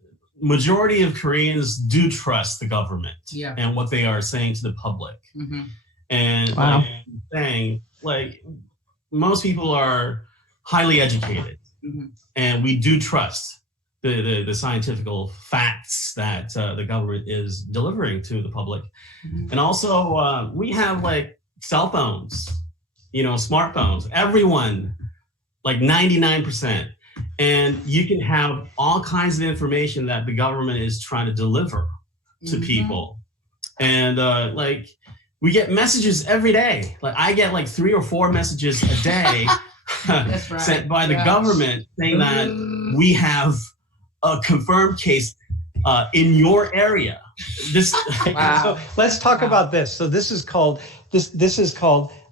majority of Koreans do trust the government and what they are saying to the public. Mm-hmm. And wow. like saying, like most people are highly educated, and we do trust the scientific facts that the government is delivering to the public. Mm-hmm. And also we have like cell phones, you know, smartphones, everyone, like 99%. And you can have all kinds of information that the government is trying to deliver to people. And like we get messages every day. Like I get like 3 or 4 messages a day sent by the government saying that we have a confirmed case in your area. This wow. So let's talk about this. So this is called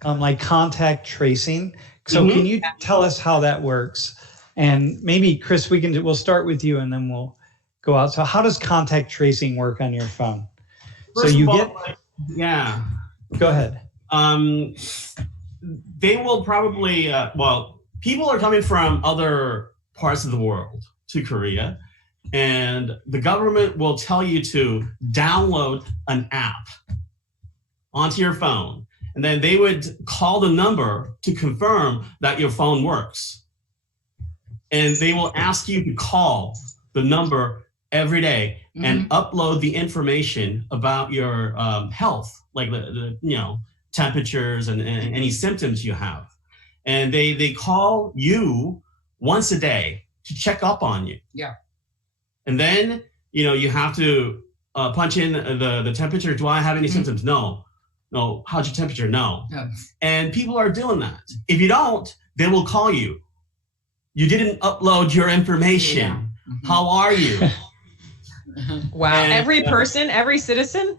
like contact tracing. So can you tell us how that works? And maybe Chris, we'll start with you and then we'll go out. So how does contact tracing work on your phone? First so you all, get Go ahead. They will probably people are coming from other parts of the world to Korea, and the government will tell you to download an app onto your phone, and then they would call the number to confirm that your phone works. And they will ask you to call the number every day and upload the information about your health, like the temperatures and any symptoms you have. And they call you once a day to check up on you. Yeah. And then you have to punch in the temperature. Do I have any symptoms? No. How's your temperature? No. Yeah. And people are doing that. If you don't, they will call you. You didn't upload your information. Yeah. Mm-hmm. How are you? Wow. And every person, every citizen?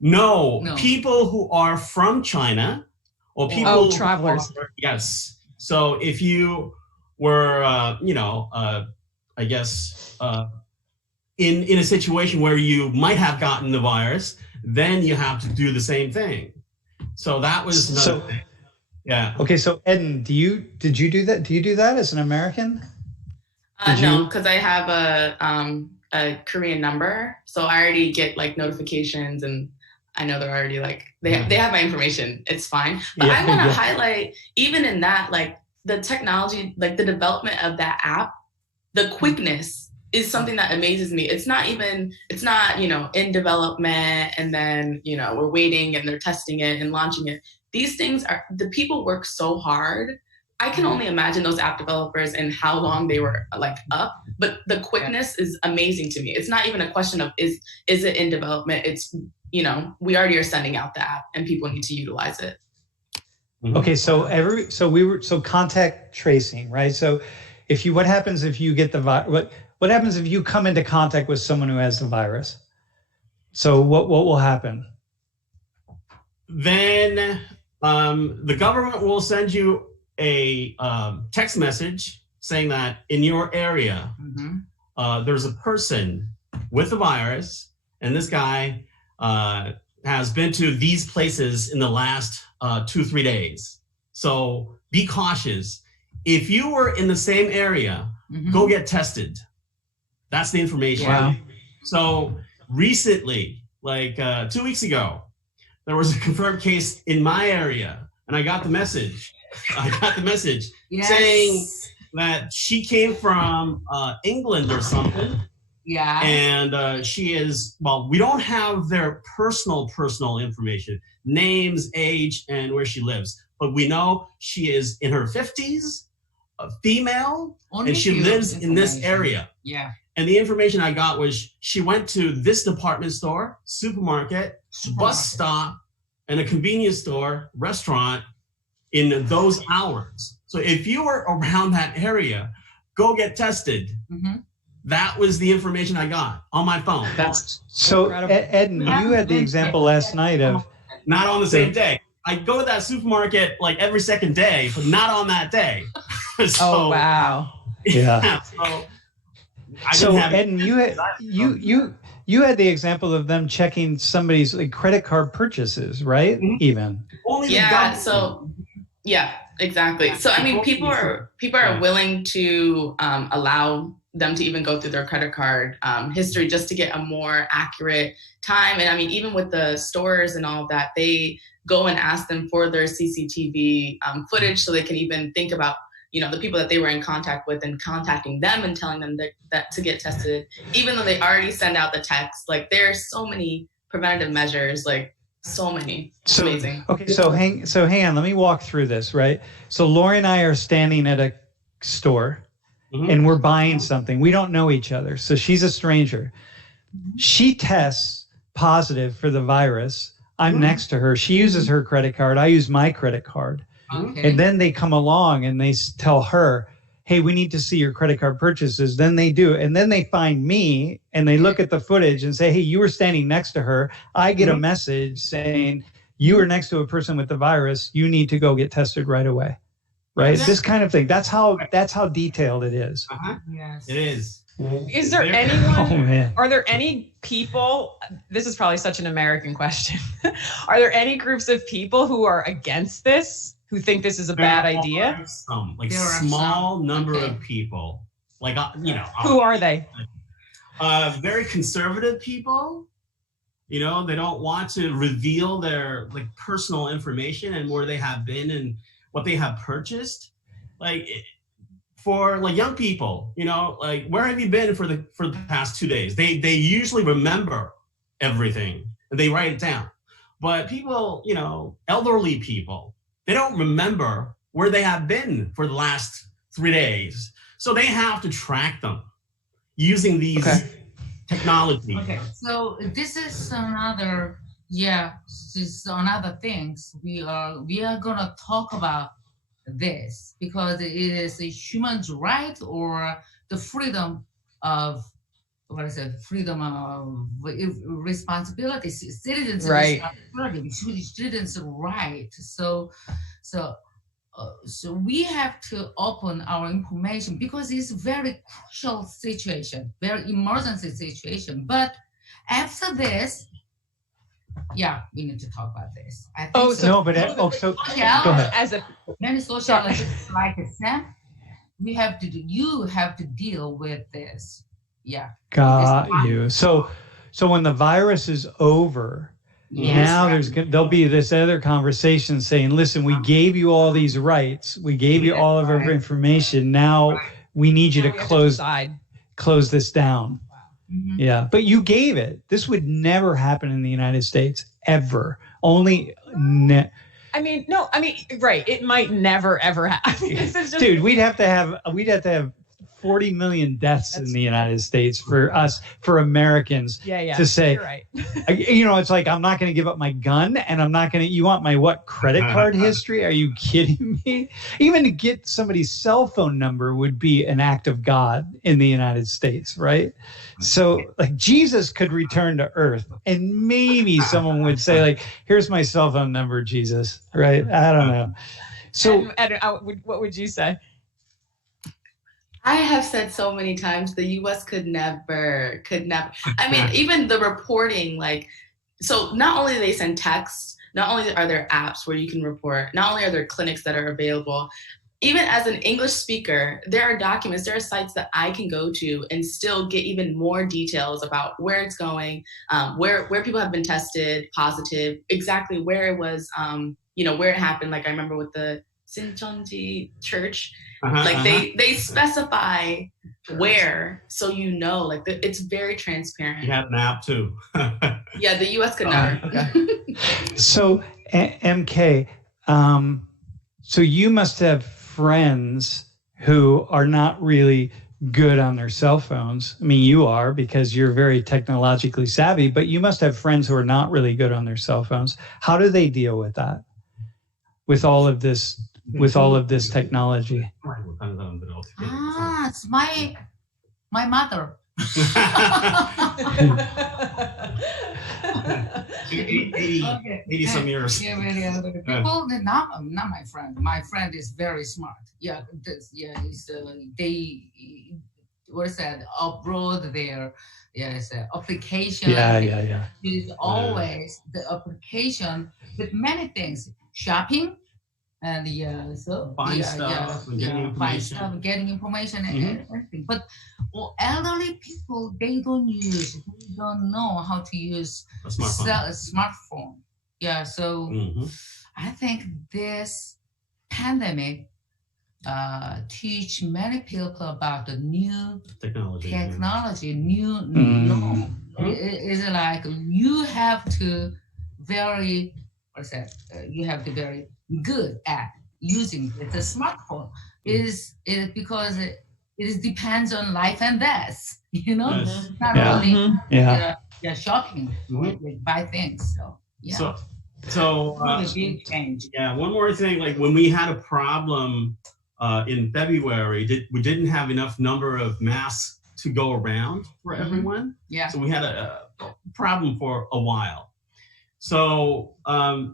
No. People who are from China or people travelers. Yes. So if you were, I guess, in a situation where you might have gotten the virus, then you have to do the same thing. So that was another thing. Yeah. Okay, so Eden, did you do that? Do you do that as an American? No, because I have a Korean number, so I already get like notifications, and I know they're already like they have my information. It's fine. But I want to highlight, even in that, like the technology, like the development of that app, the quickness is something that amazes me. It's not in development and then we're waiting and they're testing it and launching it. These things the people work so hard. I can only imagine those app developers and how long they were like up, but the quickness is amazing to me. It's not even a question of is it in development? It's, we already are sending out the app and people need to utilize it. Okay. So contact tracing, right? So what happens if you get the virus? What happens if you come into contact with someone who has the virus? So what will happen? Then the government will send you a text message saying that in your area, there's a person with the virus, and this guy has been to these places in the last 2-3 days. So be cautious. If you were in the same area, go get tested. That's the information. Wow. So recently, like 2 weeks ago, there was a confirmed case in my area, and I got the message. Saying that she came from England or something. Yeah. And she is, well, we don't have their personal information, names, age, and where she lives. But we know she is in her 50s, a female, and she lives in this area. Yeah. And the information I got was she went to this department store, supermarket, bus stop, and a convenience store, restaurant in those hours. So if you were around that area, go get tested. That was the information I got on my phone. That's so, Eden, you had the example last night of not on the same day. I go to that supermarket like every second day, but not on that day. So, oh wow! Yeah. So Eden, you had the example of them checking somebody's like credit card purchases, right? Even only yeah, exactly. So I mean, people are willing to allow them to even go through their credit card history just to get a more accurate time. And I mean, even with the stores and all of that, they go and ask them for their CCTV footage so they can even think about, you know, the people that they were in contact with and contacting them and telling them that to get tested, even though they already send out the text. Like there's so many preventative measures, like so many. It's amazing. Okay, so hang on, let me walk through this, right? So Lori and I are standing at a store and we're buying something. We don't know each other. So she's a stranger. She tests positive for the virus. I'm next to her. She uses her credit card. I use my credit card. Okay. And then they come along and they tell her, hey, we need to see your credit card purchases. Then they do. And then they find me and they look at the footage and say, hey, you were standing next to her. I get a message saying, you were next to a person with the virus. You need to go get tested right away. Right? This kind of thing. That's how detailed it is. Yes. It is. Is there anyone, are there any people, this is probably such an American question, are there any groups of people who are against this, who think this is a bad idea? Small number of people, like, you know. Who are they? Very conservative people. You know, they don't want to reveal their like personal information and where they have been and what they have purchased. Like, for like young people, you know, like, where have you been for the past 2 days? They usually remember everything and they write it down. But people, you know, elderly people, they don't remember where they have been for the last 3 days. So they have to track them using these technology. Okay, so this is another, things we are gonna talk about this, because it is a human right or the freedom of freedom of responsibility, citizens' responsibility, citizens' right. So we have to open our information because it's a very crucial situation, very emergency situation. But after this, we need to talk about this. I think go ahead. As a many sociologists like Sam, you have to deal with this. Yeah. Got you. So when the virus is over, now there'll be this other conversation saying, listen, we gave you all these rights. We gave you all of our information. Now we need you to close this down. Mm-hmm. Yeah. But you gave it. This would never happen in the United States, ever. Only right. It might never ever happen. This is just, dude, we'd have to have 40 million deaths in the United States for Americans to say, you're right. You know, it's like, I'm not going to give up my gun and you want my credit card history? Are you kidding me? Even to get somebody's cell phone number would be an act of God in the United States, right? So like Jesus could return to earth and maybe someone would say like, here's my cell phone number, Jesus, right? I don't know. So what would you say? I have said so many times the US could never. I mean, even the reporting, like, so not only do they send texts, not only are there apps where you can report, not only are there clinics that are available, even as an English speaker, there are documents, there are sites that I can go to and still get even more details about where it's going, where people have been tested positive, exactly where it was, where it happened. Like I remember with the Sincheonji church, they specify where, so like it's very transparent. You have an app too. Yeah, the US could never. Okay. So MK, so you must have friends who are not really good on their cell phones. I mean, you are because you're very technologically savvy, but you must have friends who are not really good on their cell phones. How do they deal with that? With all of this technology? It's my mother. 80 some years. Yeah, really. People, not my friend. My friend is very smart. Yeah, they, what is that? Abroad there. Yeah, it's an application. Yeah. It's always the application with many things. Shopping. And find stuff, getting information and everything. But elderly people, they don't know how to use a smartphone. Yeah, so I think this pandemic teach many people about the new technology, new norm. It's like you have to very good at using the smartphone. Because it depends on life and death. Yes. Not only shopping, like buy things. So yeah. So really big change. Yeah. One more thing, like when we had a problem in February, we didn't have enough number of masks to go around for everyone. Yeah. So we had a problem for a while. So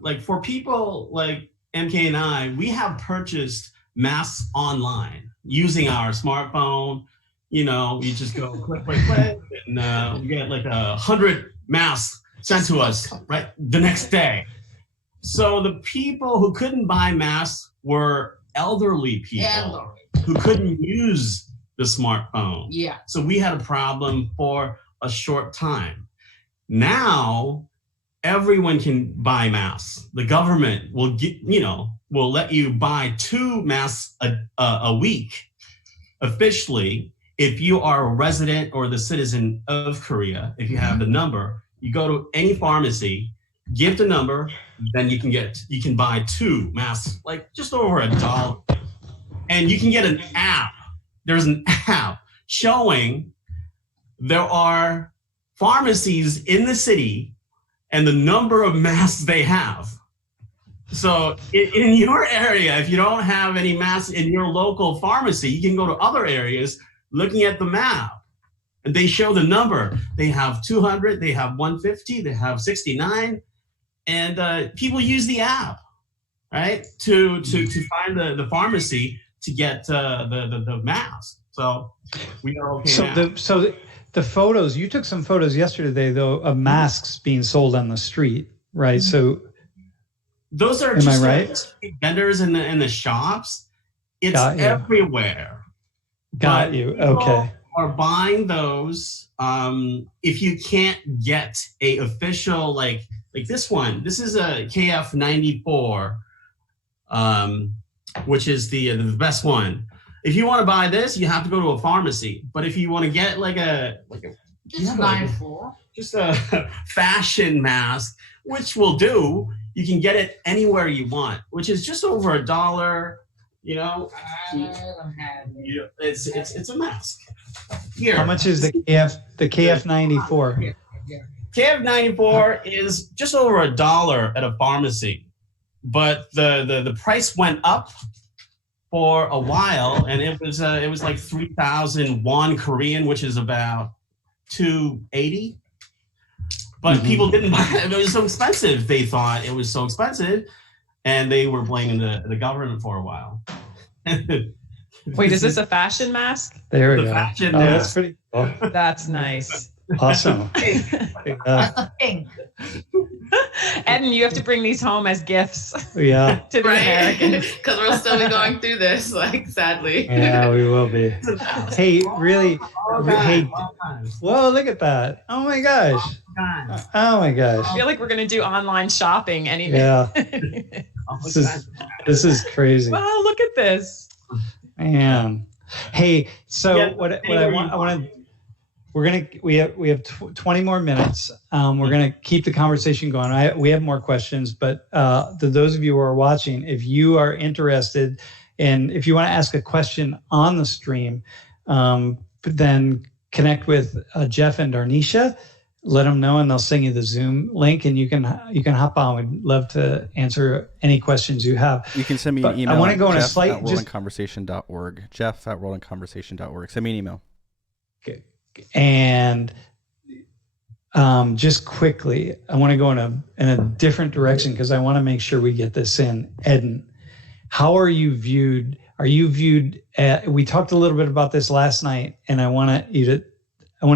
like for people like MK and I, we have purchased masks online using our smartphone. You just go click, and you get like 100 masks sent to us right the next day. So the people who couldn't buy masks were elderly people who couldn't use the smartphone. Yeah. So we had a problem for a short time. Now everyone can buy masks. The government will will let you buy 2 masks a week officially. If you are a resident or the citizen of Korea, if you have the number, you go to any pharmacy, give the number, then you can buy 2 masks, like just over $1. And you can get an app. There's an app showing there are pharmacies in the city and the number of masks they have. So in your area, if you don't have any masks in your local pharmacy, you can go to other areas looking at the map. And they show the number. They have 200, they have 150, they have 69. And people use the app, right, to find the pharmacy to get the mask. So we are okay now. The photos, you took some photos yesterday, though, of masks being sold on the street, right? So those are just vendors in the shops. It's everywhere. Got you. Okay. Are buying those. If you can't get a official like this one, this is a KF94, which is the best one. If you want to buy this, you have to go to a pharmacy. But if you want to get just a fashion mask, which will do, you can get it anywhere you want, which is just over $1. I don't have it. It's a mask. Here. How much is the KF94? KF94 is just over $1 at a pharmacy, but the price went up for a while, and it was like 3,000 won Korean, which is about $280. But people didn't buy it. It was so expensive. They thought it was so expensive, and they were blaming the government for a while. Wait, is this a fashion mask? There we The go. fashion Oh, that's mask. pretty cool. That's nice. Awesome. That's the thing. Eden, you have to bring these home as gifts Yeah. to the Right? Americans. Because we'll still be going through this, like, sadly. Yeah, we will be. Hey, really? Hey, whoa, look at that. Oh my gosh. Oh my I gosh. feel like we're going to do online shopping any Yeah. day. This is crazy. Wow, look at this. Man. Hey, so Yeah, what I anywhere want, you I want to, we have 20 more minutes. We're going to keep the conversation going. We have more questions, but to those of you who are watching, if you are interested in, if you want to ask a question on the stream, then connect with Jeff and Darnisha. Let them know, and they'll send you the Zoom link, and you can hop on. We'd love to answer any questions you have. You can send me But an email. I want to go on a Jeff slight at worldandconversation.org. Jeff at worldandconversation.org. Send me an email. And just quickly, I want to go in a different direction because I want to make sure we get this in. Eden, how are you viewed? Are you viewed? We talked a little bit about this last night, and I want to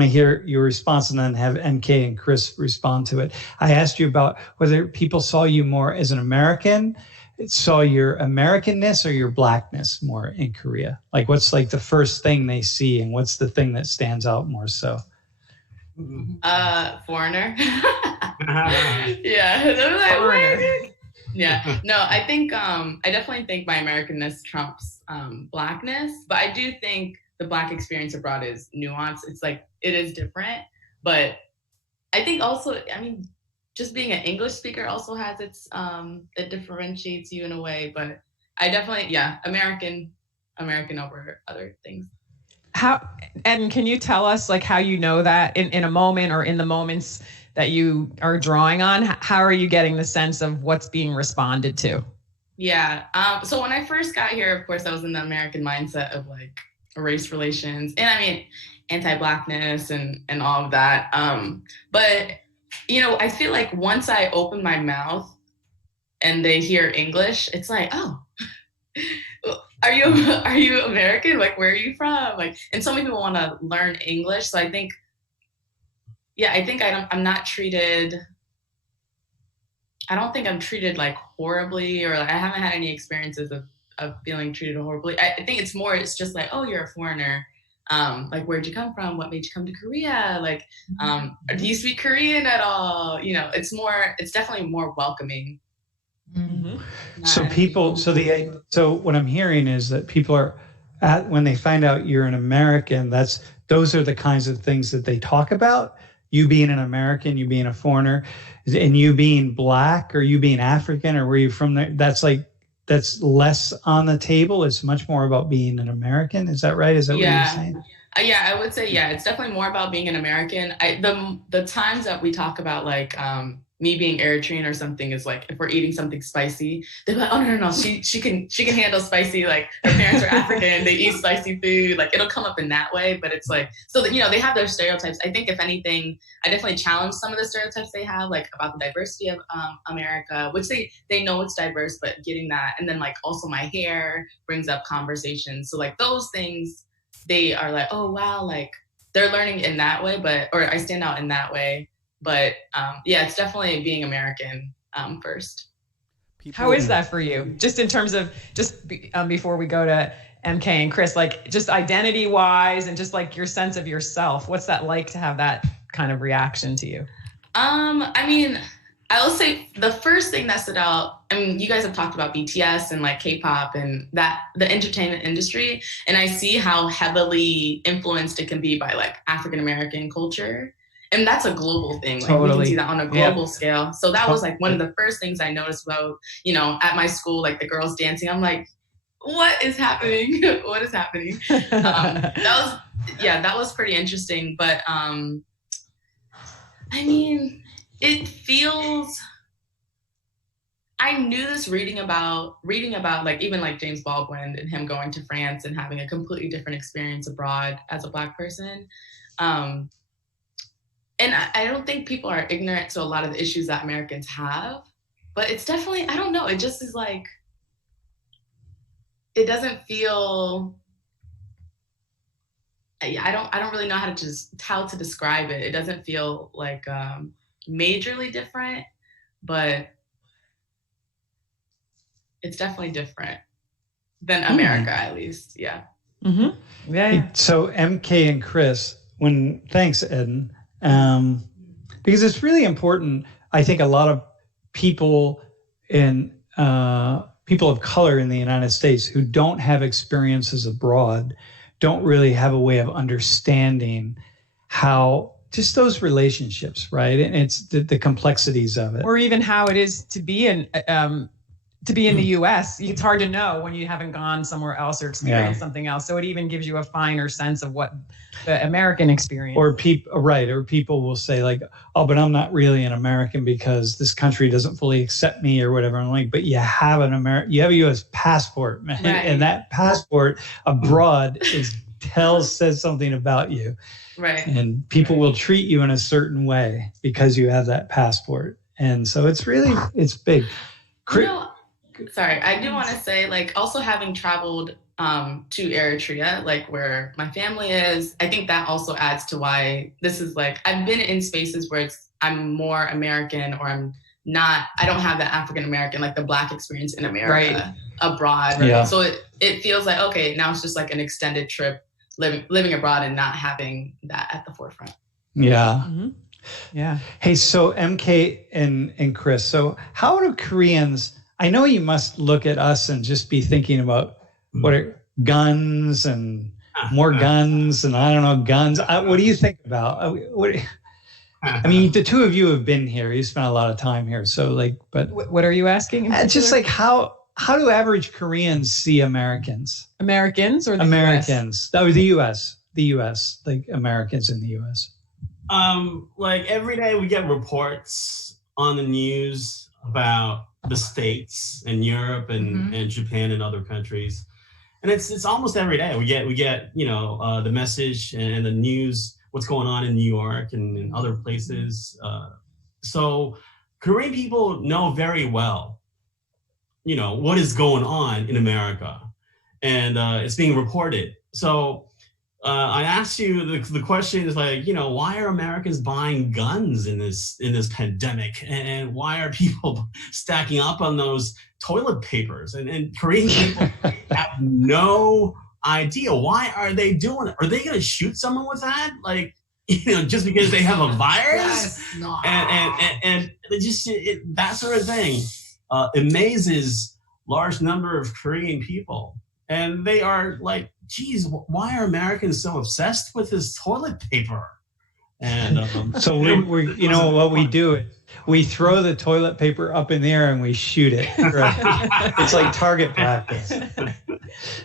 hear your response, and then have MK and Chris respond to it. I asked you about whether people saw you more as an American, saw your Americanness or your Blackness more in Korea. Like, what's like the first thing they see, and what's the thing that stands out more so? Foreigner. Yeah. They're like, Foreigner. Yeah. No, I think I definitely think my Americanness trumps Blackness, but I do think the Black experience abroad is nuanced. It's like, it is different, but I think also, I mean, just being an English speaker also has its, it differentiates you in a way, but I definitely, yeah, American over other things. How, and can you tell us like how you know that in a moment or in the moments that you are drawing on? How are you getting the sense of what's being responded to? Yeah. So when I first got here, of course, I was in the American mindset of like race relations, and I mean, anti-Blackness and all of that. But you know, I feel like once I open my mouth and they hear English, it's like, oh, are you American? Like, where are you from? Like, and so many people want to learn English. So I think, yeah, I'm not treated. I don't think I'm treated like horribly, or like, I haven't had any experiences of feeling treated horribly. I think it's just like, oh, you're a foreigner. Like, where'd you come from? What made you come to Korea? Like, do you speak Korean at all? You know, it's definitely more welcoming. Mm-hmm. So what I'm hearing is that people are when they find out you're an American, those are the kinds of things that they talk about. You being an American, you being a foreigner, and you being Black, or you being African, or where you from there. That's less on the table. It's much more about being an American. Is that right? Is that what you're saying? Yeah, I would say, yeah, it's definitely more about being an American. The times that we talk about like me being Eritrean or something is like, if we're eating something spicy, they're like, oh no, she can handle spicy. Like, her parents are African, they eat spicy food. Like, it'll come up in that way, but it's like, so that, you know, they have those stereotypes. I think if anything, I definitely challenge some of the stereotypes they have, like about the diversity of America, which they know it's diverse, but getting that, and then like also my hair brings up conversations. So like those things, they are like, oh wow, like they're learning in that way, or I stand out in that way. But yeah, it's definitely being American first. How is that for you? Just in terms of before we go to MK and Chris, like just identity wise and just like your sense of yourself, what's that like to have that kind of reaction to you? I mean, I will say the first thing that stood out, I mean, you guys have talked about BTS and like K-pop and that, the entertainment industry, and I see how heavily influenced it can be by like African-American culture. And that's a global thing. Like, we can see that on a global scale. So that was like one of the first things I noticed about, you know, at my school, like the girls dancing. I'm like, what is happening? What is happening? That was pretty interesting. But I mean, it feels, I knew this reading about like even like James Baldwin and him going to France and having a completely different experience abroad as a Black person. And I don't think people are ignorant to a lot of the issues that Americans have, but it's definitely, I don't know, it just is like, it doesn't feel I don't really know how to describe it. It doesn't feel like majorly different, but it's definitely different than America, at least. Yeah. Mm-hmm. Yeah. So MK and Chris, thanks, Eden, because it's really important. I think a lot of people people of color in the United States who don't have experiences abroad don't really have a way of understanding how just those relationships, right? And it's the complexities of it. Or even how it is to be in the U.S. It's hard to know when you haven't gone somewhere else or experienced something else. So it even gives you a finer sense of what the American experience. Or people will say like, "Oh, but I'm not really an American because this country doesn't fully accept me or whatever." I'm like, "But you have you have a U.S. passport, man, right. And that passport abroad says something about you, right? And people will treat you in a certain way because you have that passport, and so it's big." Sorry, I do want to say, like, also having traveled to Eritrea, like where my family is, I think that also adds to why this is like, I've been in spaces where I'm more American or I don't have the African American, like the Black experience in America abroad. Yeah. So it feels like, okay, now it's just like an extended trip living abroad and not having that at the forefront. Yeah. Mm-hmm. Yeah. Hey, so MK and Chris, so how do Koreans, I know you must look at us and just be thinking about what are guns and more guns and I don't know, guns. What do you think about? I mean, the two of you have been here. You spent a lot of time here. So like, but what are you asking? It's just like how do average Koreans see Americans? Americans or the Americans? US? Oh, the US, like Americans in the US. Like every day we get reports on the news about the States and Europe and Japan and other countries. And it's almost every day we get the message and the news, what's going on in New York and in other places. So Korean people know very well, what is going on in America, and it's being reported. So I asked you the question is like, why are Americans buying guns in this pandemic, and why are people stacking up on those toilet papers? And Korean people have no idea. Why are they doing it? Are they going to shoot someone with that? Like, just because they have a virus? Yes, no. And that sort of thing amazes large number of Korean people. And they are like, geez, why are Americans so obsessed with this toilet paper? And so we what we do is we throw the toilet paper up in the air and we shoot it. Right? It's like target practice.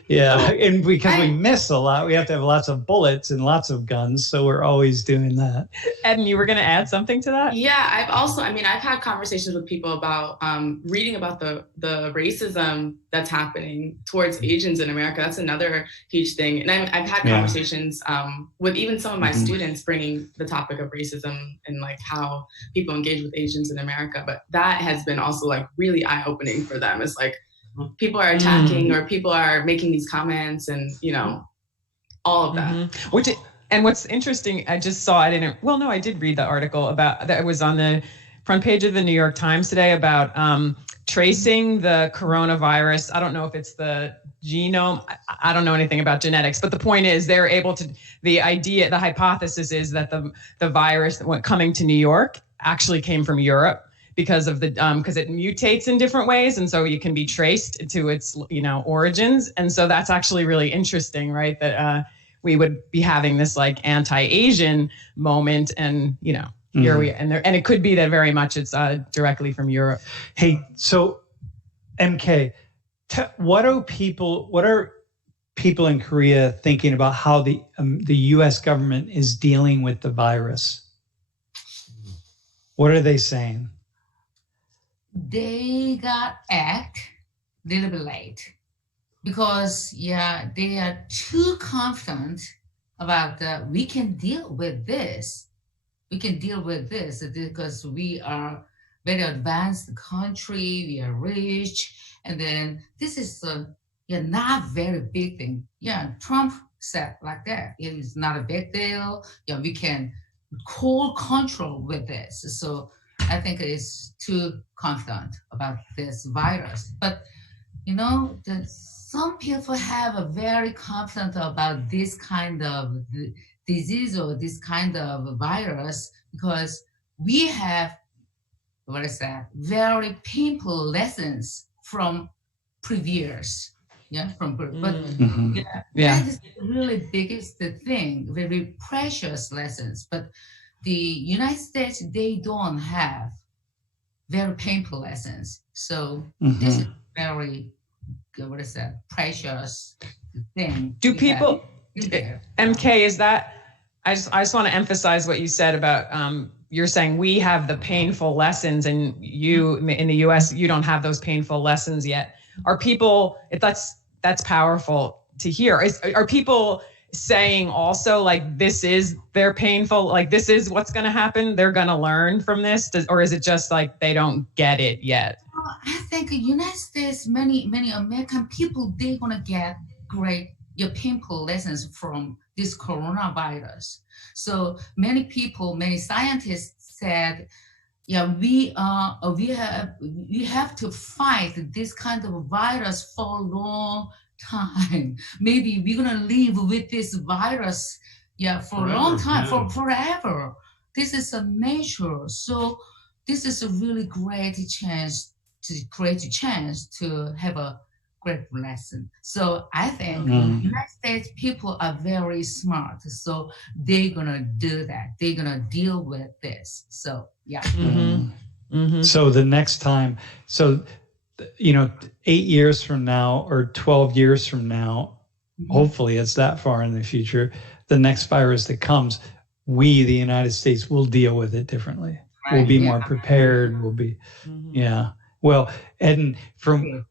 Yeah, and because we miss a lot, we have to have lots of bullets and lots of guns, so we're always doing that. Eden, you were going to add something to that? Yeah, I've had conversations with people about reading about the racism that's happening towards Asians in America. That's another huge thing. And I've had conversations with even some of my students bringing the topic of racism and like how people engage with Asians in America. But that has been also like really eye-opening for them. It's like, people are attacking or people are making these comments and, all of that. And what's interesting, I just saw, I did read the article about that. It was on the front page of the New York Times today about tracing the coronavirus. I don't know if it's the genome. I don't know anything about genetics, but the point is they're able to, the hypothesis is that the virus coming to New York actually came from Europe, because of because it mutates in different ways, and so you can be traced to its origins, and so that's actually really interesting, right? That we would be having this like anti-Asian moment, and here we and it could be that very much it's directly from Europe. Hey, so MK, what are people in Korea thinking about how the U.S. government is dealing with the virus? What are they saying? They got act a little bit late because they are too confident about we can deal with this. We can deal with this because we are very advanced country. We are rich, and then this is not very big thing. Yeah, Trump said like that. It is not a big deal. We can control with this. So I think it's too confident about this virus. But some people have a very confident about this kind of disease or this kind of virus because we have very painful lessons from previous. That is really biggest thing, very precious lessons. But the United States, they don't have very painful lessons. So this is very, precious thing. Do people, MK, is that, I just want to emphasize what you said about, you're saying we have the painful lessons and you in the US, you don't have those painful lessons yet. Are people, that's powerful to hear. Are people saying also like this is their painful, like this is what's going to happen, they're going to learn from this, or is it just like they don't get it yet? I think the United States, many American people, they're going to get great painful lessons from this coronavirus. So many people, many scientists said, we have to fight this kind of virus for a long time. Maybe we're gonna live with this virus, for a long time, for forever. This is a nature. So this is a really great chance to have a great lesson. So I think United States people are very smart. So they're gonna do that. They're gonna deal with this. So So the next time, 8 years from now or 12 years from now, hopefully it's that far in the future, the next virus that comes, we, the United States, will deal with it differently. Right. We'll be more prepared. We'll be, Well, and from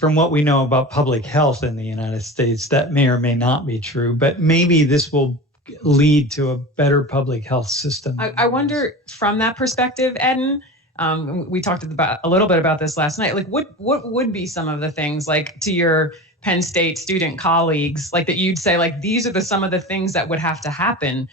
what we know about public health in the United States, that may or may not be true, but maybe this will lead to a better public health system. I wonder from that perspective, Eden, we talked a little bit about this last night. Like what would be some of the things, like to your Penn State student colleagues, like that you'd say, like, these are some of the things that would have to happen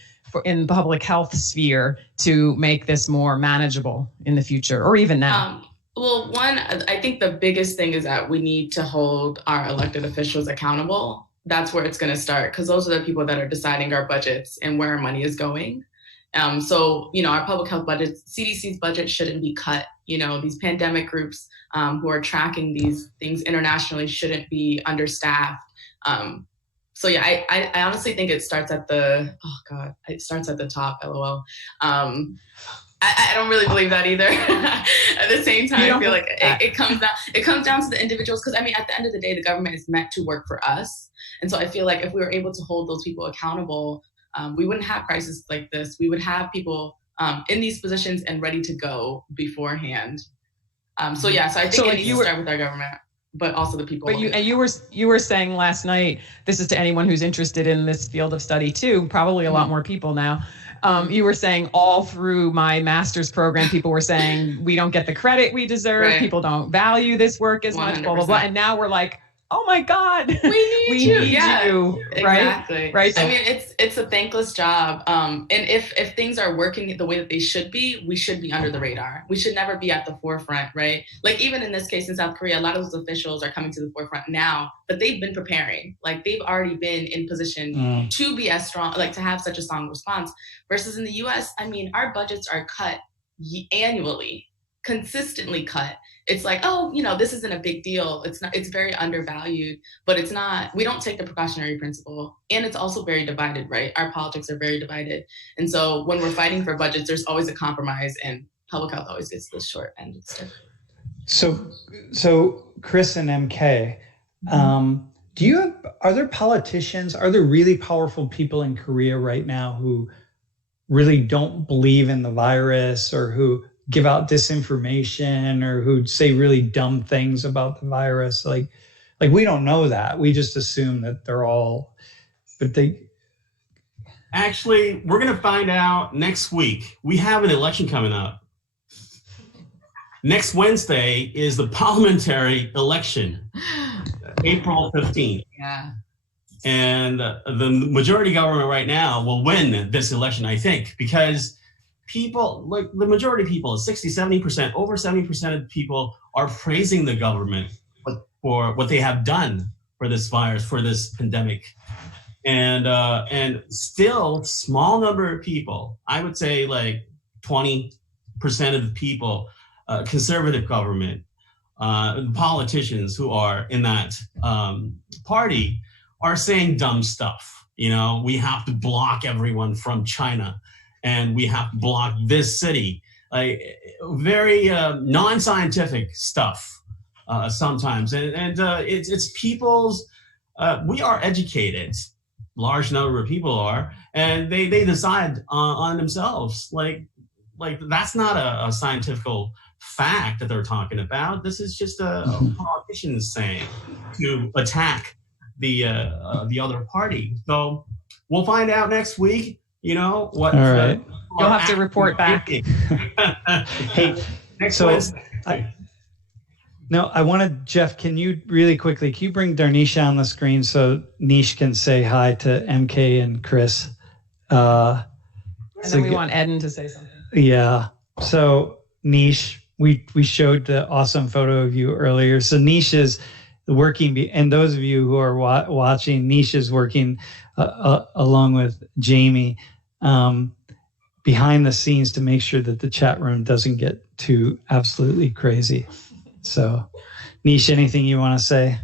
in the public health sphere to make this more manageable in the future or even now? Well, one, I think the biggest thing is that we need to hold our elected officials accountable. That's where it's going to start, because those are the people that are deciding our budgets and where our money is going. So, our public health budget, CDC's budget shouldn't be cut. These pandemic groups who are tracking these things internationally shouldn't be understaffed. So yeah, I honestly think it starts at the top, LOL. I don't really believe that either. At the same time, I feel like it comes down to the individuals, because at the end of the day, the government is meant to work for us. And so I feel like if we were able to hold those people accountable, we wouldn't have crises like this. We would have people in these positions and ready to go beforehand. So I think it needs to start with our government, but also the people. But you were saying last night, this is to anyone who's interested in this field of study too, probably a lot more people now. You were saying all through my master's program, people were saying we don't get the credit we deserve. Right. People don't value this work as 100%. Much, blah, blah, blah. And now we're like, oh my God, we need you. Exactly. Right. So, it's a thankless job. And if things are working the way that they should be, we should be under the radar. We should never be at the forefront, right? Like even in this case in South Korea, a lot of those officials are coming to the forefront now, but they've been preparing. Like they've already been in position to be as strong, like to have such a strong response. Versus in the US, our budgets are cut annually, consistently cut. It's like, this isn't a big deal. It's not, it's very undervalued, but it's not, we don't take the precautionary principle. And it's also very divided, right? Our politics are very divided. And so when we're fighting for budgets, there's always a compromise, and public health always gets the short end of the stick. So Chris and MK, are there politicians, are there really powerful people in Korea right now who really don't believe in the virus, or who give out disinformation, or who'd say really dumb things about the virus? Like we don't know that. We just assume that they're all, but they. Actually, we're going to find out next week. We have an election coming up. Next Wednesday is the parliamentary election, April 15th. Yeah. And the majority government right now will win this election, I think, because people, like the majority of people, 60, 70%, over 70% of people are praising the government for what they have done for this virus, for this pandemic. And still small number of people, I would say like 20% of the people, conservative government, politicians who are in that party are saying dumb stuff. You know, we have to block everyone from China and we have to block this city. Like very non-scientific stuff sometimes. And it's people's, we are educated, large number of people are, and they decide on themselves. Like that's not a scientific fact that they're talking about. This is just a politician saying to attack the other party. So we'll find out next week. You know what? All right. You'll have to report back. Hey, next so Wednesday. I wanted, Jeff, can you really quickly, can you bring Darnisha on the screen so Nish can say hi to MK and Chris? And then we want Eden to say something. Yeah. So Nish, we showed the awesome photo of you earlier. So Nish is working, and those of you who are watching, Nish is working along with Jamie behind the scenes to make sure that the chat room doesn't get too absolutely crazy. So, Nish, anything you want to say?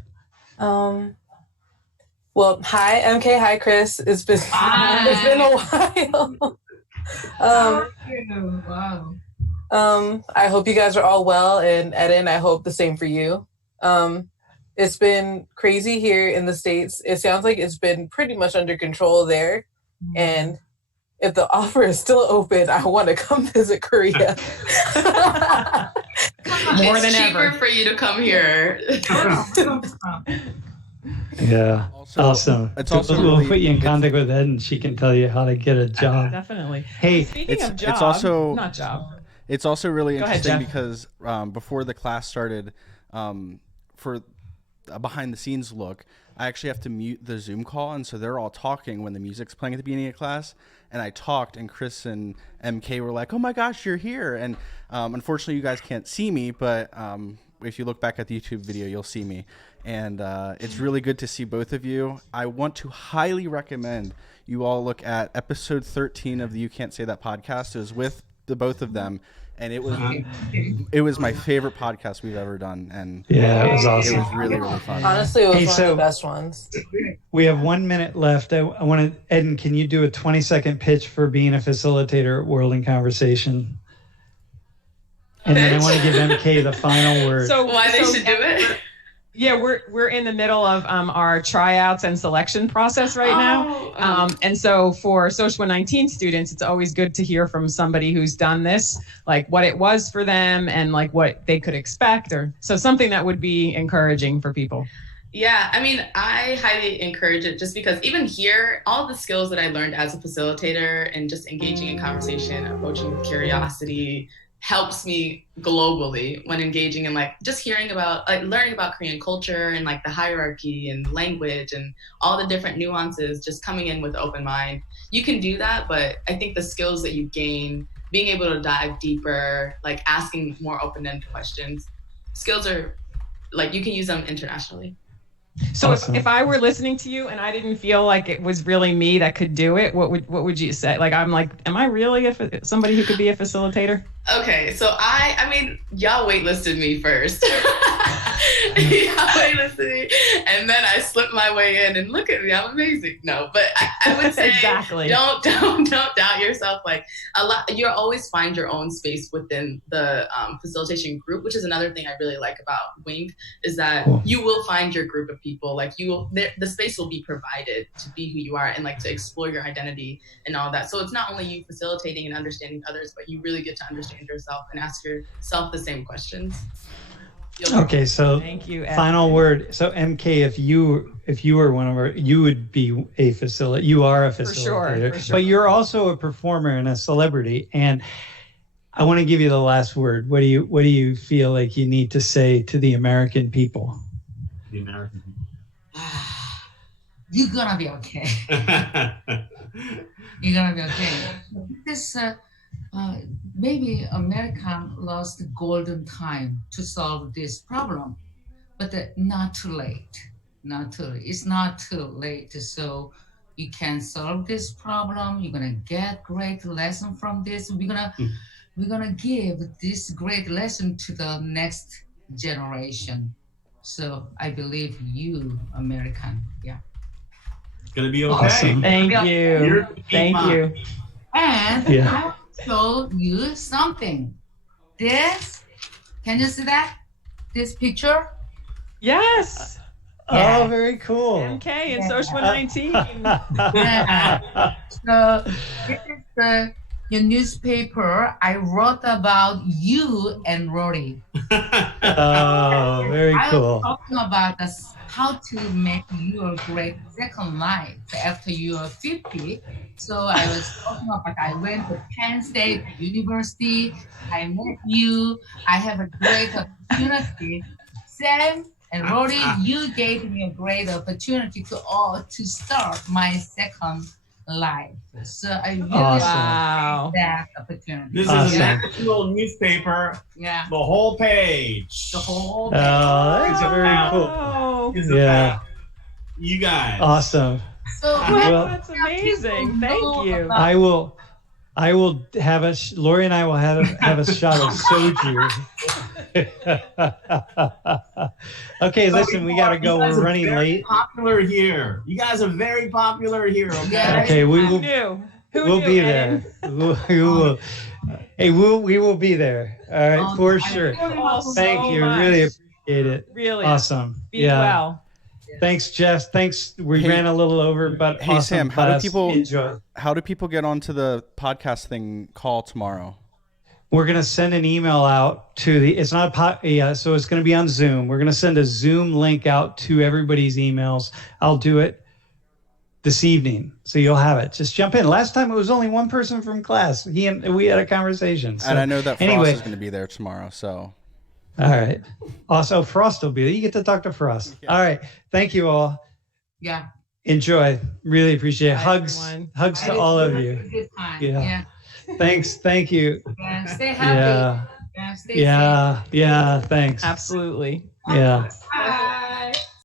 Well, hi, MK. Hi, Chris. It's been a while. How are you? Wow. I hope you guys are all well, and Eden, I hope the same for you. It's been crazy here in the States. It sounds like it's been pretty much under control there, and if the offer is still open, I want to come visit Korea. More it's than cheaper ever for you to come here. Yeah, Also, awesome. It's also we'll really, put you in contact with Ed, and she can tell you how to get a job. definitely. Hey, Speaking of job, it's also not job. It's also really Go ahead, interesting Jeff. because before the class started, for a behind the scenes look, I actually have to mute the Zoom call, and so they're all talking when the music's playing at the beginning of class. And I talked, and Chris and MK were like, "Oh my gosh, you're here!" And unfortunately, you guys can't see me, but if you look back at the YouTube video, you'll see me. And it's really good to see both of you. I want to highly recommend you all look at episode 13 of the You Can't Say That podcast. It was with the both of them, and it was my favorite podcast we've ever done. And yeah, it was awesome. It was really, really fun. Honestly, it was Hey, one so- of the best ones. We have 1 minute left. I want to, Eden, can you do a 20-second pitch for being a facilitator at World in Conversation? And then I want to give MK the final word. So Why they should do it? Yeah, we're in the middle of our tryouts and selection process right now. And so for Social 19 students, it's always good to hear from somebody who's done this, like what it was for them and like what they could expect, or so something that would be encouraging for people. Yeah, I mean, I highly encourage it just because even here, all the skills that I learned as a facilitator and just engaging in conversation, approaching with curiosity, helps me globally when engaging in like just hearing about like learning about Korean culture and like the hierarchy and language and all the different nuances, just coming in with open mind. You can do that, but I think the skills that you gain, being able to dive deeper, like asking more open-ended questions, skills are like you can use them internationally. So Awesome. if I were listening to you and I didn't feel like it was really me that could do it, what would you say? Like, I'm like, am I really somebody who could be a facilitator? Okay, so I mean, y'all waitlisted me first. Y'all waitlisted me, and then I slipped my way in, and look at me, I'm amazing. No, but I would say Exactly. don't doubt yourself. Like a lot, you'll always find your own space within the facilitation group, which is another thing I really like about Wink, is that Cool. you will find your group of people. Like the space will be provided to be who you are and like to explore your identity and all that. So it's not only you facilitating and understanding others, but you really get to understand yourself and ask yourself the same questions. Okay, so Thank you, Ed. final word. So MK, if you were one of our, you would be a facilitator. You are a facilitator, for sure. but you're also a performer and a celebrity. And I want to give you the last word. What do you feel like you need to say to the American people? The American people. you're gonna be okay. You're gonna be okay. This maybe America lost golden time to solve this problem, but not too late. Not too late. It's not too late. So you can solve this problem. You're gonna get great lesson from this. We're gonna give this great lesson to the next generation. So I believe you, American. Yeah. It's gonna be okay. Awesome. Thank you. Thank you. And Yeah. I will show you something. This, can you see that? This picture? Yes. Oh, very cool. MK and Social 19. Yeah. So this is your newspaper. I wrote about you and Rory. Oh, very I was cool. talking about how to make your great second life after you are 50. So I was talking about I went to Penn State University. I met you. I have a great opportunity. Sam and Rory, you gave me a great opportunity to start my second life. So I really Wow. that opportunity. This Awesome. is an actual newspaper. Yeah. The whole page. The whole Oh, that's very cool. Oh, Is Yeah. about you guys. Awesome. So Well, that's amazing. Thank you. I will have Lori and I will have a shot of soju. Okay, listen, we got to go. We're running late. Popular here. You guys are very popular here. Okay. Yeah. Okay, we Who will. knew? Who We'll knew, be Eden? there. We will. Hey, we will be there. All right, for sure. Oh, Thank so you. much. Really appreciate it. Really. Awesome. Be Yeah. well. Thanks, Jeff. Thanks. We Hey- ran a little over, but Hey, awesome Sam, how do class. people- enjoy? How do people get onto the podcast thing call tomorrow? We're gonna send an email out to the. It's not so it's gonna be on Zoom. We're gonna send a Zoom link out to everybody's emails. I'll do it this evening, so you'll have it. Just jump in. Last time it was only one person from class. We had a conversation. So, And I know that Frost anyway. is going to be there tomorrow, so All right. Also, Frost will be there. You get to talk to Frost. Yeah. All right. Thank you all. Yeah. Enjoy. Really appreciate it. Bye, Hugs. everyone. Hugs to all of you. Good time. Yeah. Yeah. Thanks. Thank you. Yeah. Stay happy. Yeah. Yeah. Stay safe. Yeah. Yeah. Thanks. Absolutely. Yeah.